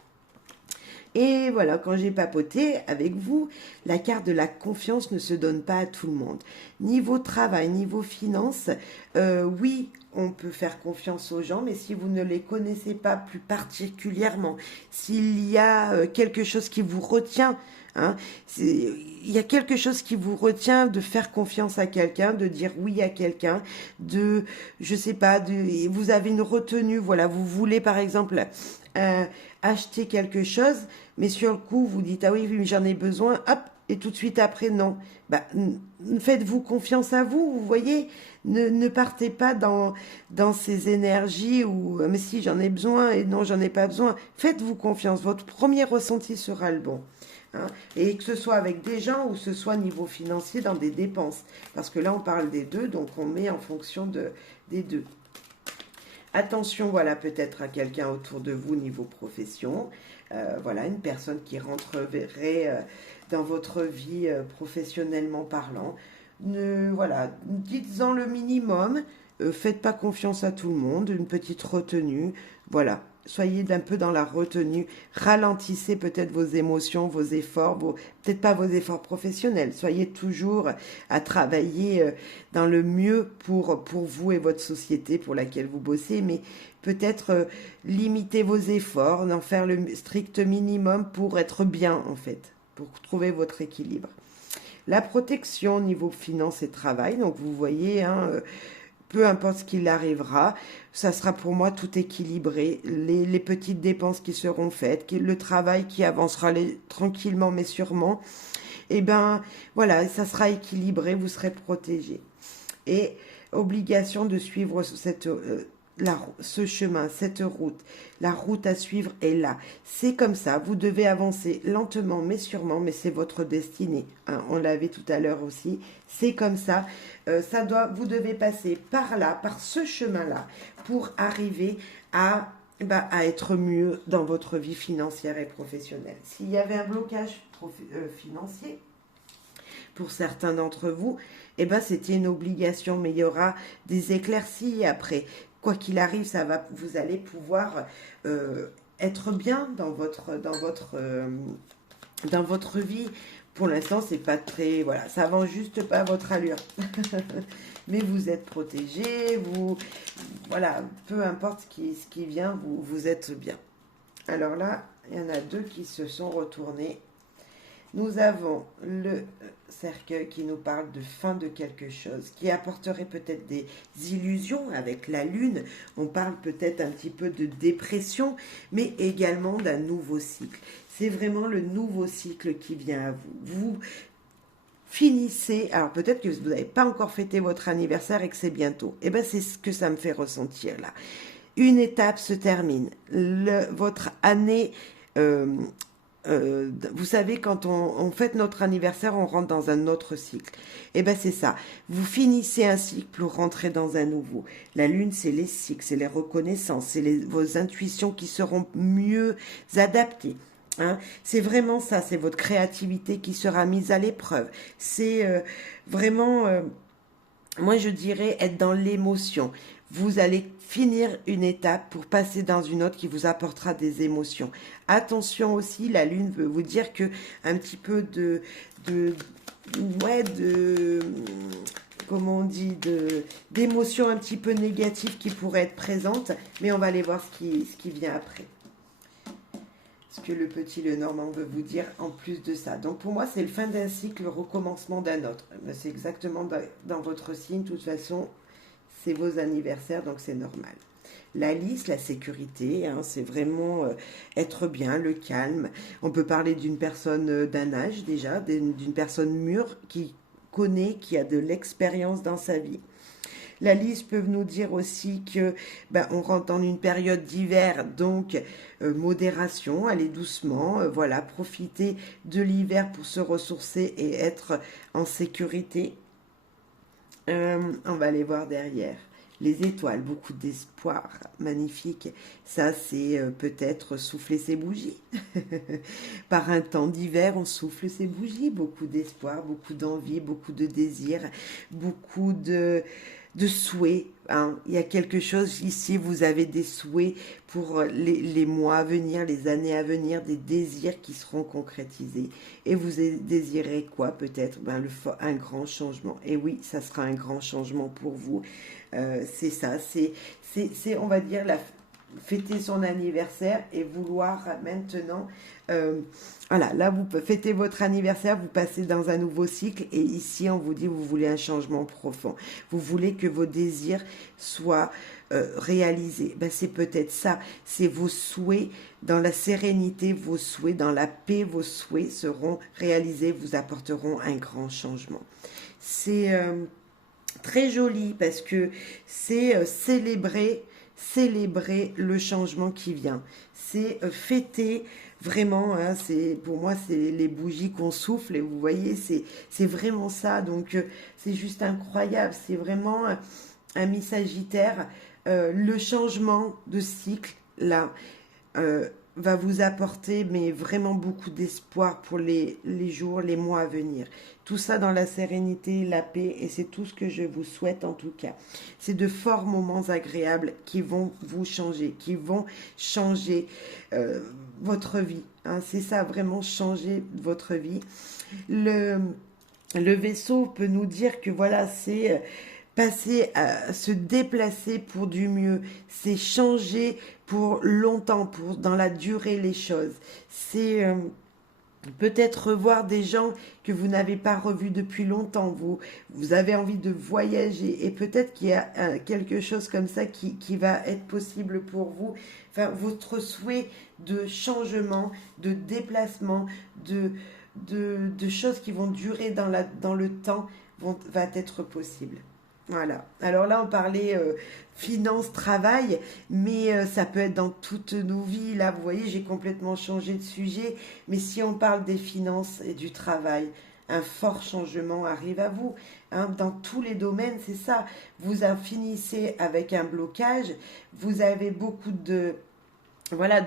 Et voilà, quand j'ai papoté avec vous, la carte de la confiance ne se donne pas à tout le monde. Niveau travail, niveau finance, oui, on peut faire confiance aux gens, mais si vous ne les connaissez pas plus particulièrement, s'il y a quelque chose qui vous retient, hein, il y a quelque chose qui vous retient de faire confiance à quelqu'un, de dire oui à quelqu'un, je sais pas, vous avez une retenue, voilà, vous voulez par exemple acheter quelque chose, mais sur le coup, vous dites, ah oui, mais j'en ai besoin, hop, et tout de suite après, non. Faites-vous confiance à vous, vous voyez, ne partez pas dans ces énergies où, mais si, j'en ai besoin, et non, j'en ai pas besoin. Faites-vous confiance, votre premier ressenti sera le bon. Hein, et que ce soit avec des gens ou que ce soit niveau financier dans des dépenses. Parce que là, on parle des deux, donc on met en fonction des deux. Attention, voilà, peut-être à quelqu'un autour de vous niveau profession. Voilà, une personne qui rentrerait dans votre vie professionnellement parlant. Voilà, dites-en le minimum. Faites pas confiance à tout le monde. Une petite retenue. Voilà, soyez un peu dans la retenue. Ralentissez peut-être vos émotions, vos efforts, peut-être pas vos efforts professionnels. Soyez toujours à travailler dans le mieux pour vous et votre société pour laquelle vous bossez, mais peut-être limiter vos efforts, d'en faire le strict minimum pour être bien en fait, pour trouver votre équilibre. la protection au niveau finance et travail. Donc vous voyez, hein, peu importe ce qu'il arrivera, ça sera pour moi tout équilibré. Les petites dépenses qui seront faites, le travail qui avancera tranquillement mais sûrement, et ben voilà, ça sera équilibré, vous serez protégé. Et obligation de suivre ce chemin, cette route. La route à suivre est là. C'est comme ça, vous devez avancer lentement mais sûrement, mais c'est votre destinée. Hein, on l'avait tout à l'heure aussi. C'est comme ça. Vous devez passer par là, par ce chemin-là, pour arriver à être mieux dans votre vie financière et professionnelle. S'il y avait un blocage financier, pour certains d'entre vous, eh ben, c'était une obligation, mais il y aura des éclaircies après. Quoi qu'il arrive, vous allez pouvoir être bien dans votre vie. Pour l'instant, c'est pas très, voilà, ça avance juste pas à votre allure. Mais vous êtes protégé, voilà, peu importe ce qui vient, vous êtes bien. Alors là, il y en a deux qui se sont retournés. Nous avons le cercueil qui nous parle de fin de quelque chose, qui apporterait peut-être des illusions avec la lune. On parle peut-être un petit peu de dépression, mais également d'un nouveau cycle. C'est vraiment le nouveau cycle qui vient à vous. Vous finissez, alors peut-être que vous n'avez pas encore fêté votre anniversaire et que c'est bientôt. Eh bien, c'est ce que ça me fait ressentir là. Une étape se termine. Votre année... vous savez, quand on fête notre anniversaire, on rentre dans un autre cycle. Et ben c'est ça. Vous finissez un cycle pour rentrer dans un nouveau. La lune, c'est les cycles, c'est les reconnaissances, c'est vos intuitions qui seront mieux adaptées. Hein, c'est vraiment ça, c'est votre créativité qui sera mise à l'épreuve. C'est vraiment, moi je dirais, être dans l'émotion. Vous allez finir une étape pour passer dans une autre qui vous apportera des émotions. Attention aussi, la lune veut vous dire que un petit peu comment on dit, d'émotions un petit peu négatives qui pourraient être présentes, mais on va aller voir ce qui vient après. Ce que le petit Lenormand veut vous dire en plus de ça. Donc pour moi, c'est le fin d'un cycle, le recommencement d'un autre. C'est exactement dans votre signe, de toute façon, c'est vos anniversaires, donc c'est normal. La lisse, la sécurité, hein, c'est vraiment être bien, le calme. On peut parler d'une personne d'un âge déjà, d'une personne mûre qui connaît, qui a de l'expérience dans sa vie. La liste peut nous dire aussi que on rentre dans une période d'hiver, donc modération, aller doucement, voilà, profiter de l'hiver pour se ressourcer et être en sécurité. On va aller voir derrière. Les étoiles, beaucoup d'espoir, magnifique. Ça, c'est peut-être souffler ses bougies. Par un temps d'hiver, on souffle ses bougies. Beaucoup d'espoir, beaucoup d'envie, beaucoup de désir, beaucoup de souhaits. Hein. Il y a quelque chose ici, vous avez des souhaits pour les mois à venir, les années à venir, des désirs qui seront concrétisés. Et vous désirez quoi peut-être un grand changement. Et oui, ça sera un grand changement pour vous. C'est ça, c'est on va dire fêter son anniversaire et vouloir maintenant voilà, là vous fêtez votre anniversaire, vous passez dans un nouveau cycle et ici on vous dit vous voulez un changement profond, vous voulez que vos désirs soient réalisés. C'est peut-être ça, c'est vos souhaits dans la sérénité, vos souhaits dans la paix, vos souhaits seront réalisés, vous apporteront un grand changement. C'est très joli parce que c'est célébrer le changement qui vient. C'est fêter vraiment, hein, pour moi c'est les bougies qu'on souffle et vous voyez c'est vraiment ça. Donc c'est juste incroyable. C'est vraiment un mi-sagittaire. Le changement de cycle là va vous apporter mais vraiment beaucoup d'espoir pour les jours, les mois à venir. Tout ça dans la sérénité, la paix, et c'est tout ce que je vous souhaite en tout cas. C'est de forts moments agréables qui vont vous changer, qui vont changer votre vie. Hein, c'est ça, vraiment changer votre vie. Le vaisseau peut nous dire que voilà, c'est passer à se déplacer pour du mieux, c'est changer pour longtemps, pour dans la durée les choses. C'est Peut-être revoir des gens que vous n'avez pas revus depuis longtemps. Vous avez envie de voyager et peut-être qu'il y a quelque chose comme ça qui va être possible pour vous. Enfin, votre souhait de changement, de déplacement, de choses qui vont durer dans le temps va être possible. Voilà. Alors là, on parlait finance, travail, mais ça peut être dans toutes nos vies. Là, vous voyez, j'ai complètement changé de sujet. Mais si on parle des finances et du travail, un fort changement arrive à vous. Hein, dans tous les domaines, c'est ça. Vous en finissez avec un blocage. Vous avez beaucoup de voilà,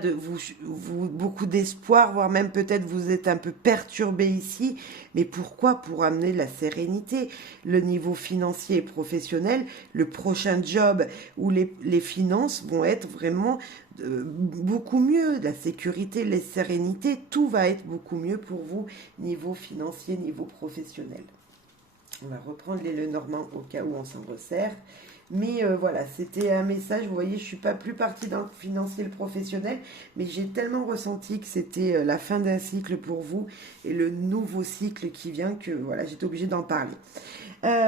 beaucoup d'espoir, voire même peut-être vous êtes un peu perturbé ici. Mais pourquoi? Pour amener la sérénité, le niveau financier et professionnel, le prochain job où les finances vont être vraiment beaucoup mieux, la sécurité, la sérénité, tout va être beaucoup mieux pour vous, niveau financier, niveau professionnel. On va reprendre les Lenormand au cas où on s'en resserre. Mais voilà, c'était un message. Vous voyez, je ne suis pas plus partie dans le financier, le professionnel, mais j'ai tellement ressenti que c'était la fin d'un cycle pour vous et le nouveau cycle qui vient que voilà, j'étais obligée d'en parler.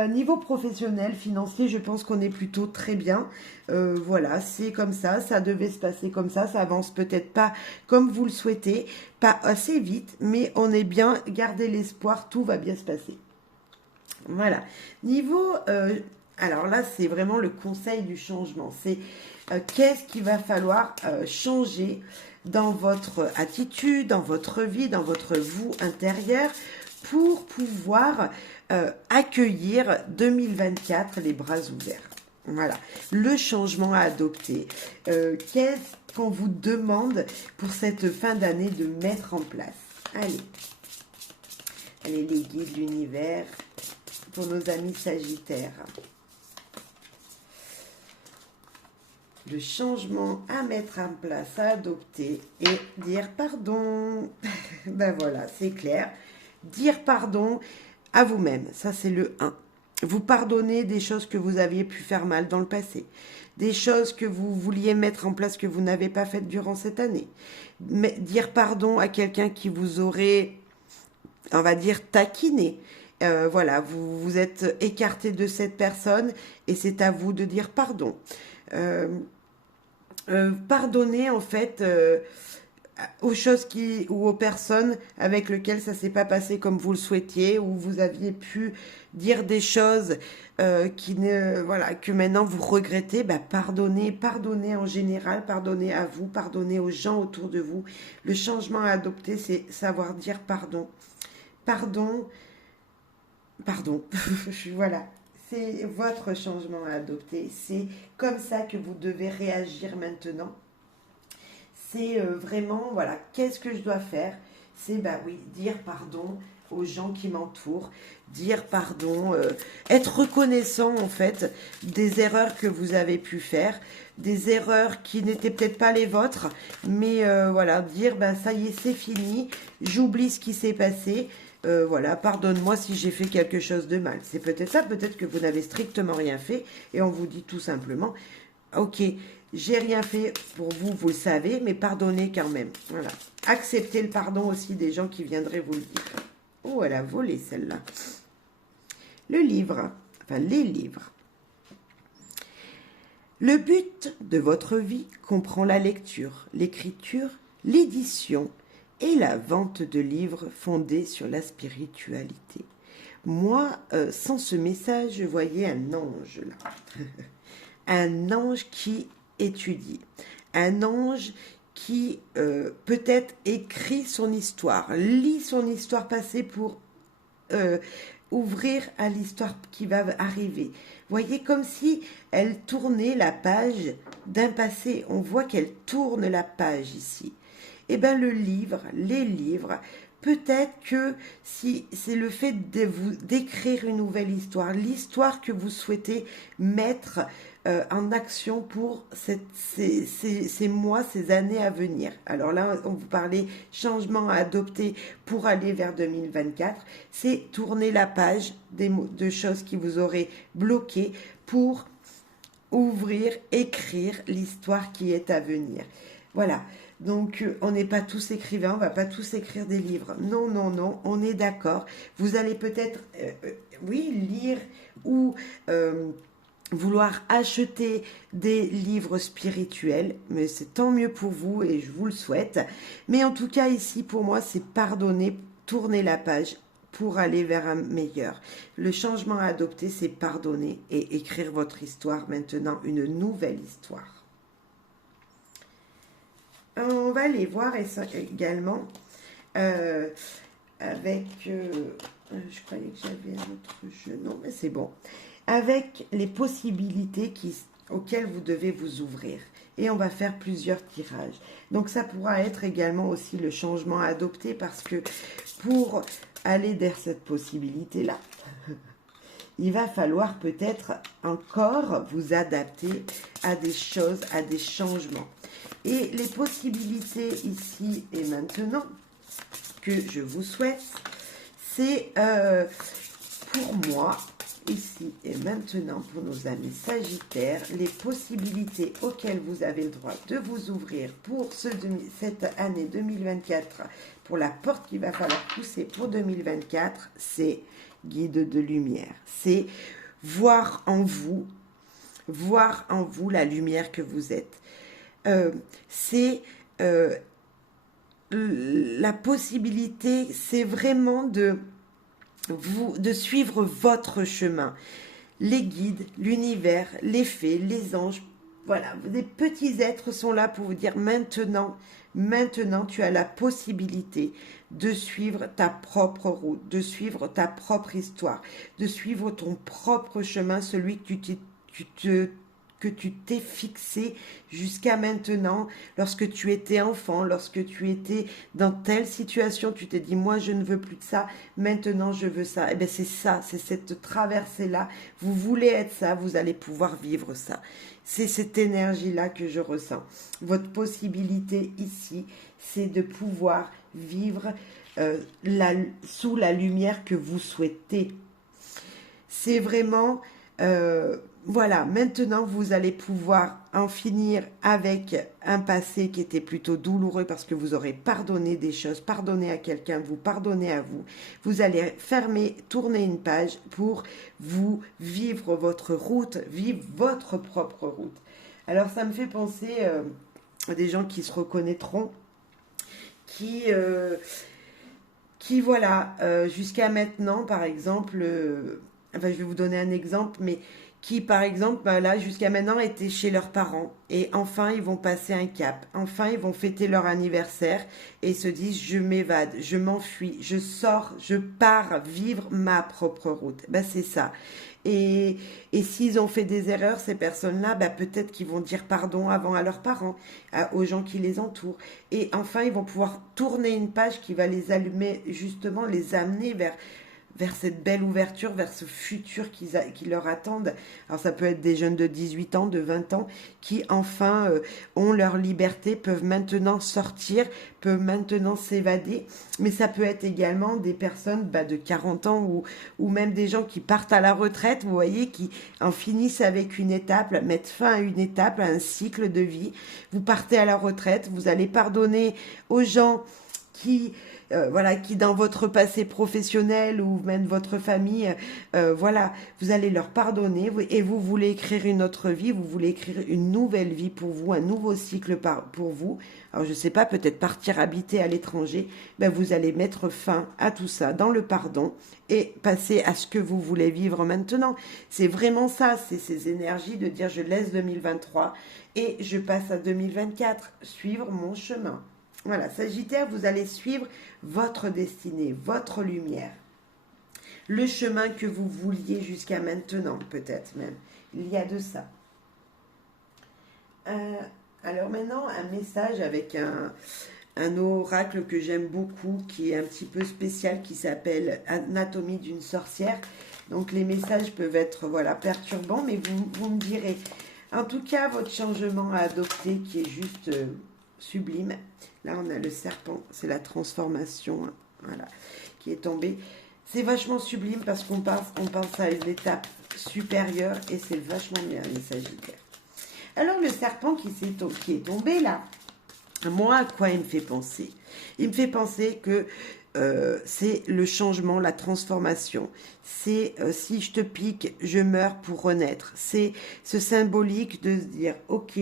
Niveau professionnel, financier, je pense qu'on est plutôt très bien. Voilà, c'est comme ça devait se passer comme ça avance peut-être pas comme vous le souhaitez, pas assez vite, mais on est bien, gardez l'espoir, tout va bien se passer. Voilà. Niveau alors là, c'est vraiment le conseil du changement. C'est qu'est-ce qu'il va falloir changer dans votre attitude, dans votre vie, dans votre vous intérieur pour pouvoir accueillir 2024 les bras ouverts. Voilà, le changement à adopter. Qu'est-ce qu'on vous demande pour cette fin d'année de mettre en place? Allez, allez les guides de l'univers pour nos amis sagittaires. Le changement à mettre en place, à adopter et dire pardon. Ben voilà, c'est clair. Dire pardon à vous-même, ça c'est le 1. Vous pardonnez des choses que vous aviez pu faire mal dans le passé, des choses que vous vouliez mettre en place que vous n'avez pas faites durant cette année. Mais dire pardon à quelqu'un qui vous aurait, on va dire, taquiné. Voilà, vous vous êtes écarté de cette personne et c'est à vous de dire pardon. Pardonner en fait aux choses ou aux personnes avec lesquelles ça s'est pas passé comme vous le souhaitiez, ou vous aviez pu dire des choses voilà, que maintenant vous regrettez. Bah, pardonnez en général, pardonnez à vous, pardonnez aux gens autour de vous. Le changement à adopter, c'est savoir dire pardon. Pardon, pardon. Voilà. C'est votre changement à adopter. C'est comme ça que vous devez réagir maintenant. C'est vraiment, voilà, qu'est-ce que je dois faire? C'est, bah oui, dire pardon aux gens qui m'entourent, dire pardon, être reconnaissant en fait des erreurs que vous avez pu faire, des erreurs qui n'étaient peut-être pas les vôtres, mais voilà, dire, bah ça y est, c'est fini, j'oublie ce qui s'est passé. Voilà, pardonne-moi si j'ai fait quelque chose de mal. C'est peut-être ça, peut-être que vous n'avez strictement rien fait et on vous dit tout simplement, ok, j'ai rien fait pour vous, vous le savez, mais pardonnez quand même. Voilà. Acceptez le pardon aussi des gens qui viendraient vous le dire. Oh, elle a volé celle-là. Le livre, enfin les livres. Le but de votre vie comprend la lecture, l'écriture, l'édition et la vente de livres fondés sur la spiritualité. Moi, sans ce message, je voyais un ange là. Un ange qui étudie. Un ange qui peut-être écrit son histoire, lit son histoire passée pour ouvrir à l'histoire qui va arriver. Voyez, comme si elle tournait la page d'un passé. On voit qu'elle tourne la page ici. Eh bien, le livre, les livres, peut-être que si c'est le fait de vous d'écrire une nouvelle histoire, l'histoire que vous souhaitez mettre en action pour ces mois, ces années à venir. Alors là, on vous parlait changement à adopter pour aller vers 2024. C'est tourner la page de choses qui vous auraient bloqué pour ouvrir, écrire l'histoire qui est à venir. Voilà. Donc, on n'est pas tous écrivains, on va pas tous écrire des livres. Non, non, non, on est d'accord. Vous allez peut-être, oui, lire ou vouloir acheter des livres spirituels, mais c'est tant mieux pour vous et je vous le souhaite. Mais en tout cas, ici, pour moi, c'est pardonner, tourner la page pour aller vers un meilleur. Le changement à adopter, c'est pardonner et écrire votre histoire maintenant, une nouvelle histoire. On va aller voir également avec... je croyais que j'avais un autre jeu. Non, mais c'est bon. Avec les possibilités auxquelles vous devez vous ouvrir. Et on va faire plusieurs tirages. Donc ça pourra être également aussi le changement à adopter parce que pour aller vers cette possibilité-là, il va falloir peut-être encore vous adapter à des choses, à des changements. Et les possibilités ici et maintenant que je vous souhaite, c'est pour moi, ici et maintenant, pour nos amis Sagittaires, les possibilités auxquelles vous avez le droit de vous ouvrir pour cette année 2024, pour la porte qu'il va falloir pousser pour 2024, c'est guide de lumière. C'est voir en vous la lumière que vous êtes. C'est la possibilité, c'est vraiment de suivre votre chemin. Les guides, l'univers, les fées, les anges, voilà, des petits êtres sont là pour vous dire maintenant, tu as la possibilité de suivre ta propre route, de suivre ta propre histoire, de suivre ton propre chemin, celui que tu t'es fixé jusqu'à maintenant, lorsque tu étais enfant, lorsque tu étais dans telle situation, tu t'es dit, moi je ne veux plus de ça, maintenant je veux ça. Et bien c'est ça, c'est cette traversée-là, vous voulez être ça, vous allez pouvoir vivre ça. C'est cette énergie-là que je ressens. Votre possibilité ici, c'est de pouvoir vivre sous la lumière que vous souhaitez. C'est vraiment... voilà, maintenant vous allez pouvoir en finir avec un passé qui était plutôt douloureux parce que vous aurez pardonné des choses, pardonné à quelqu'un, vous pardonnez à vous. Vous allez tourner une page pour vous vivre votre route, vivre votre propre route. Alors ça me fait penser à des gens qui se reconnaîtront, qui voilà, jusqu'à maintenant par exemple, enfin je vais vous donner un exemple, mais qui, par exemple, là, jusqu'à maintenant, étaient chez leurs parents. Et enfin, ils vont passer un cap. Enfin, ils vont fêter leur anniversaire et se disent, je m'évade, je m'enfuis, je sors, je pars vivre ma propre route. Ben, c'est ça. Et s'ils ont fait des erreurs, ces personnes-là, ben, peut-être qu'ils vont dire pardon avant à leurs parents, aux gens qui les entourent. Et enfin, ils vont pouvoir tourner une page qui va les allumer, justement, les amener vers cette belle ouverture, vers ce futur qui leur attendent. Alors ça peut être des jeunes de 18 ans, de 20 ans, qui enfin ont leur liberté, peuvent maintenant sortir, peuvent maintenant s'évader. Mais ça peut être également des personnes de 40 ans ou même des gens qui partent à la retraite, vous voyez, qui en finissent avec une étape, mettent fin à une étape, à un cycle de vie. Vous partez à la retraite, vous allez pardonner aux gens qui dans votre passé professionnel ou même votre famille, voilà, vous allez leur pardonner et vous voulez écrire une autre vie, vous voulez écrire une nouvelle vie pour vous, un nouveau cycle pour vous. Alors je ne sais pas, peut-être partir habiter à l'étranger, vous allez mettre fin à tout ça dans le pardon et passer à ce que vous voulez vivre maintenant. C'est vraiment ça, c'est ces énergies de dire je laisse 2023 et je passe à 2024, suivre mon chemin. Voilà, Sagittaire, vous allez suivre votre destinée, votre lumière. Le chemin que vous vouliez jusqu'à maintenant, peut-être même. Il y a de ça. Alors maintenant, un message avec un oracle que j'aime beaucoup, qui est un petit peu spécial, qui s'appelle Anatomie d'une sorcière. Donc les messages peuvent être perturbants, mais vous me direz. En tout cas, votre changement à adopter qui est juste... sublime. Là, on a le serpent, c'est la transformation, voilà, qui est tombée. C'est vachement sublime parce qu'on pense à une étape supérieure et c'est vachement bien, les Sagittaires. Alors, le serpent qui est tombé là, Moi, à quoi il me fait penser? Il me fait penser que c'est le changement, la transformation. C'est si je te pique, je meurs pour renaître. C'est ce symbolique de se dire, ok,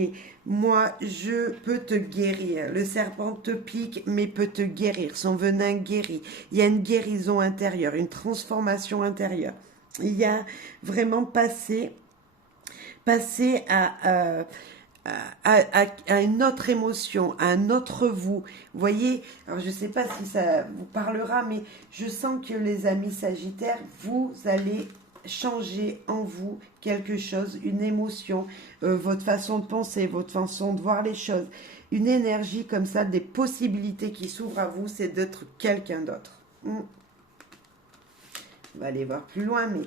moi, je peux te guérir. Le serpent te pique, mais peut te guérir. Son venin guérit. Il y a une guérison intérieure, une transformation intérieure. Il y a vraiment passer à une autre émotion, à un autre vous. Vous voyez, alors je ne sais pas si ça vous parlera, mais je sens que les amis sagittaires, vous allez changer en vous quelque chose, une émotion, votre façon de penser, votre façon de voir les choses, une énergie comme ça, des possibilités qui s'ouvrent à vous, c'est d'être quelqu'un d'autre. On va aller voir plus loin, mais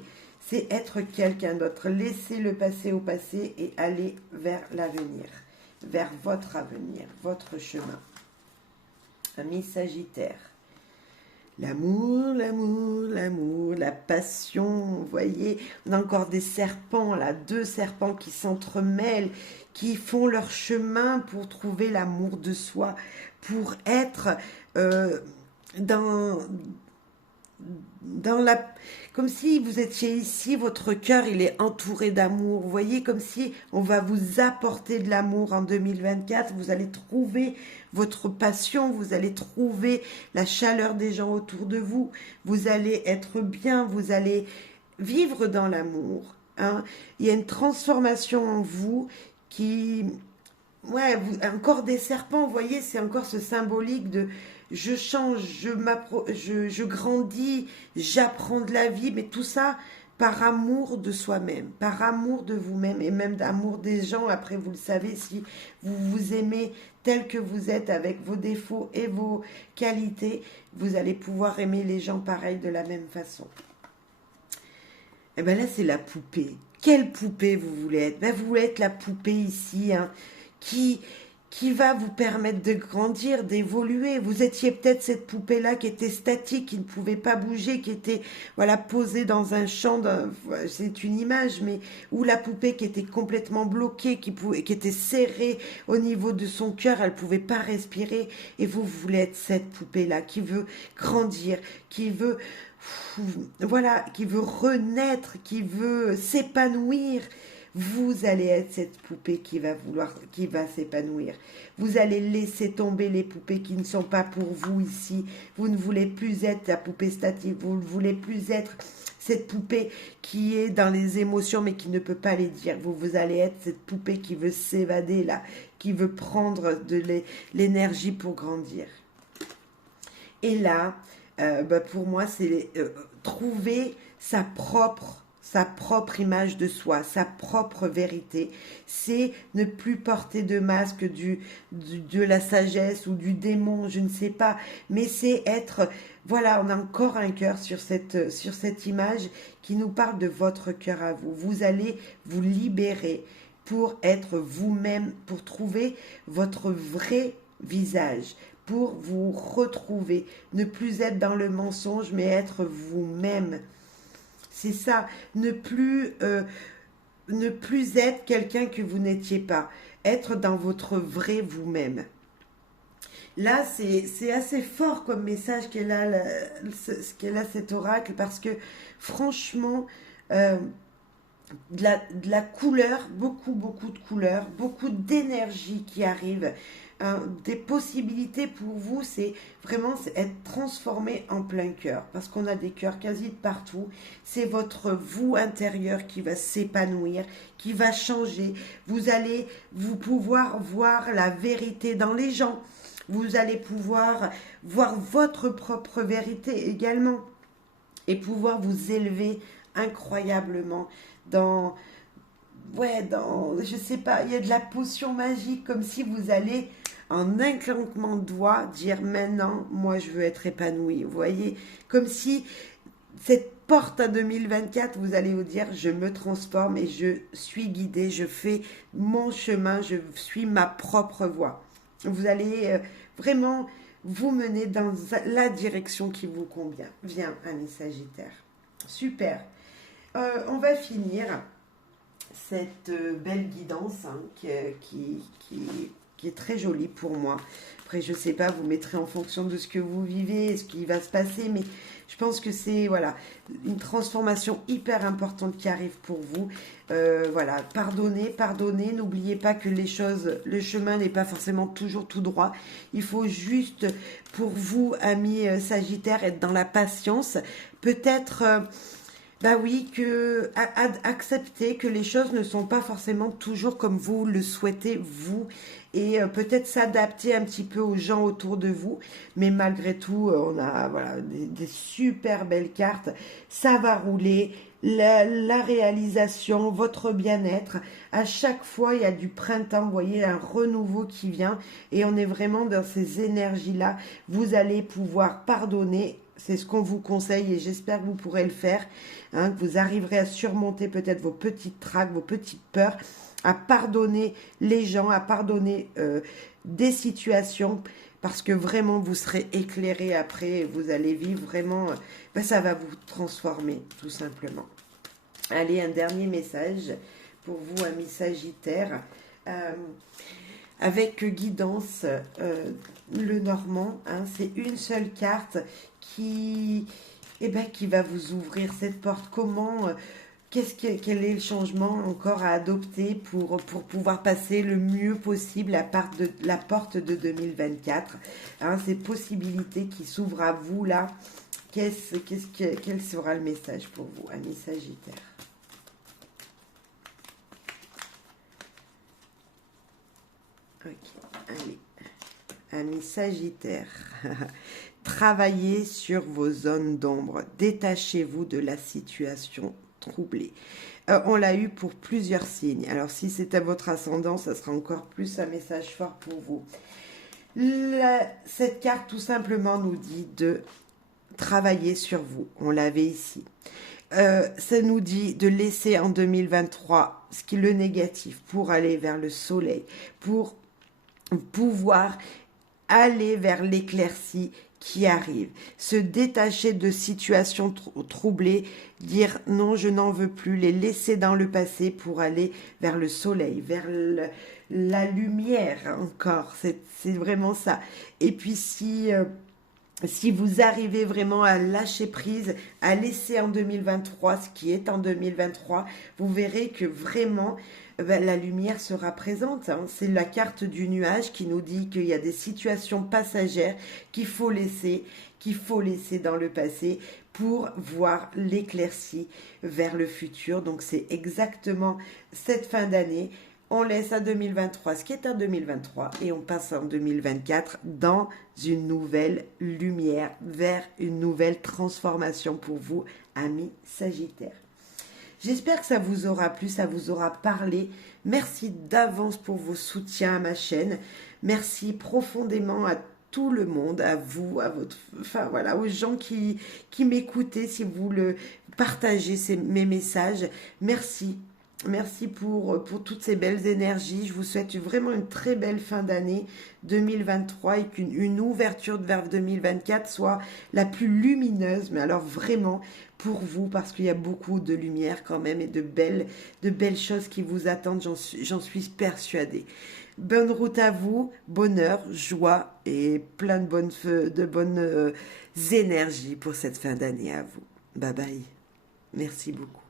c'est être quelqu'un d'autre. Laissez le passé au passé et aller vers l'avenir, vers votre avenir, votre chemin. Ami Sagittaire. L'amour, l'amour, l'amour, la passion, vous voyez, on a encore des serpents là, 2 serpents qui s'entremêlent, qui font leur chemin pour trouver l'amour de soi, pour être dans, dans la... Comme si vous étiez ici, votre cœur, il est entouré d'amour. Vous voyez, comme si on va vous apporter de l'amour en 2024. Vous allez trouver votre passion, vous allez trouver la chaleur des gens autour de vous. Vous allez être bien, vous allez vivre dans l'amour. Hein. Il y a une transformation en vous qui... Ouais, encore des serpents, vous voyez, c'est encore ce symbolique de je change, je grandis, j'apprends de la vie, mais tout ça par amour de soi-même, par amour de vous-même et même d'amour des gens. Après, vous le savez, si vous vous aimez tel que vous êtes avec vos défauts et vos qualités, vous allez pouvoir aimer les gens pareil de la même façon. Et bien là, c'est la poupée. Quelle poupée vous voulez être? Ben, vous voulez être la poupée ici, hein, qui, qui va vous permettre de grandir, d'évoluer. Vous étiez peut-être cette poupée-là qui était statique, qui ne pouvait pas bouger, qui était voilà posée dans un champ, c'est une image, mais où la poupée qui était complètement bloquée, qui était serrée au niveau de son cœur, elle ne pouvait pas respirer. Et vous voulez être cette poupée-là qui veut grandir, qui veut voilà, qui veut renaître, qui veut s'épanouir. Vous allez être cette poupée qui va s'épanouir. Vous allez laisser tomber les poupées qui ne sont pas pour vous ici. Vous ne voulez plus être la poupée statique. Vous ne voulez plus être cette poupée qui est dans les émotions mais qui ne peut pas les dire. Vous allez être cette poupée qui veut s'évader là, qui veut prendre de l'énergie pour grandir. Et là, pour moi, c'est trouver sa propre image de soi, sa propre vérité. C'est ne plus porter de masque de la sagesse ou du démon, je ne sais pas. Mais c'est être, voilà, on a encore un cœur sur cette image qui nous parle de votre cœur à vous. Vous allez vous libérer pour être vous-même, pour trouver votre vrai visage, pour vous retrouver, ne plus être dans le mensonge, mais être vous-même. C'est ça, ne plus être quelqu'un que vous n'étiez pas, être dans votre vrai vous-même. Là, c'est assez fort comme message qu'elle a, cet oracle, parce que franchement, de la couleur, beaucoup de couleurs, beaucoup d'énergie qui arrive. Des possibilités pour vous, c'est vraiment être transformé en plein cœur, parce qu'on a des cœurs quasi de partout. C'est votre vous intérieur qui va s'épanouir, qui va changer. Vous allez pouvoir voir la vérité dans les gens. Vous allez pouvoir voir votre propre vérité également et pouvoir vous élever incroyablement je sais pas, il y a de la potion magique, comme si vous allez, en un claquement de doigts, dire maintenant, moi je veux être épanoui. Vous voyez, comme si cette porte à 2024, vous allez vous dire, je me transforme et je suis guidée, je fais mon chemin, je suis ma propre voie. Vous allez vraiment vous mener dans la direction qui vous convient. Viens, ami Sagittaire. Super. On va finir cette belle guidance qui est très joli pour moi. Après, je sais pas, vous mettrez en fonction de ce que vous vivez, ce qui va se passer, mais je pense que c'est voilà une transformation hyper importante qui arrive pour vous. Voilà, pardonnez, pardonnez. N'oubliez pas que les choses, le chemin n'est pas forcément toujours tout droit. Il faut juste, pour vous, amis Sagittaires, être dans la patience. Peut-être bah oui, accepter que les choses ne sont pas forcément toujours comme vous le souhaitez, vous, et peut-être s'adapter un petit peu aux gens autour de vous, mais malgré tout, on a voilà, des super belles cartes, ça va rouler, la réalisation, votre bien-être, à chaque fois, il y a du printemps, vous voyez, un renouveau qui vient, et on est vraiment dans ces énergies-là, vous allez pouvoir pardonner. C'est ce qu'on vous conseille et j'espère que vous pourrez le faire, hein, que vous arriverez à surmonter peut-être vos petites traques, vos petites peurs, à pardonner les gens, à pardonner des situations, parce que vraiment vous serez éclairé après, et vous allez vivre vraiment, ben, ça va vous transformer tout simplement. Allez, un dernier message pour vous, amis Sagittaires. Avec Guidance, le Normand, hein, c'est une seule carte qui, qui va vous ouvrir cette porte. Comment, quel est le changement encore à adopter pour pouvoir passer le mieux possible la porte de 2024, hein, ces possibilités qui s'ouvrent à vous là. Quel sera le message pour vous, amis Sagittaires? Ok, allez. Amis Sagittaires, travaillez sur vos zones d'ombre. Détachez-vous de la situation troublée. On l'a eu pour plusieurs signes. Alors, si c'est à votre ascendant, ça sera encore plus un message fort pour vous. Cette carte, tout simplement, nous dit de travailler sur vous. On l'avait ici. Ça nous dit de laisser en 2023 ce qui est le négatif pour aller vers le soleil, pour pouvoir aller vers l'éclaircie qui arrive, se détacher de situations troublées, dire non, je n'en veux plus, les laisser dans le passé pour aller vers le soleil, vers la lumière encore, c'est vraiment ça. Et puis si vous arrivez vraiment à lâcher prise, à laisser en 2023 ce qui est en 2023, vous verrez que vraiment la lumière sera présente. Hein. C'est la carte du nuage qui nous dit qu'il y a des situations passagères qu'il faut laisser dans le passé pour voir l'éclaircie vers le futur. Donc c'est exactement cette fin d'année. On laisse à 2023 ce qui est en 2023 et on passe en 2024 dans une nouvelle lumière, vers une nouvelle transformation pour vous, amis Sagittaires. J'espère que ça vous aura plu, ça vous aura parlé. Merci d'avance pour vos soutiens à ma chaîne. Merci profondément à tout le monde, à vous, aux gens qui m'écoutez, si vous le partagez mes messages. Merci. Merci pour toutes ces belles énergies. Je vous souhaite vraiment une très belle fin d'année 2023 et qu'une ouverture vers 2024 soit la plus lumineuse, mais alors vraiment pour vous, parce qu'il y a beaucoup de lumière quand même et de belles choses qui vous attendent, j'en suis persuadée. Bonne route à vous, bonheur, joie et plein de bonnes énergies pour cette fin d'année à vous. Bye bye. Merci beaucoup.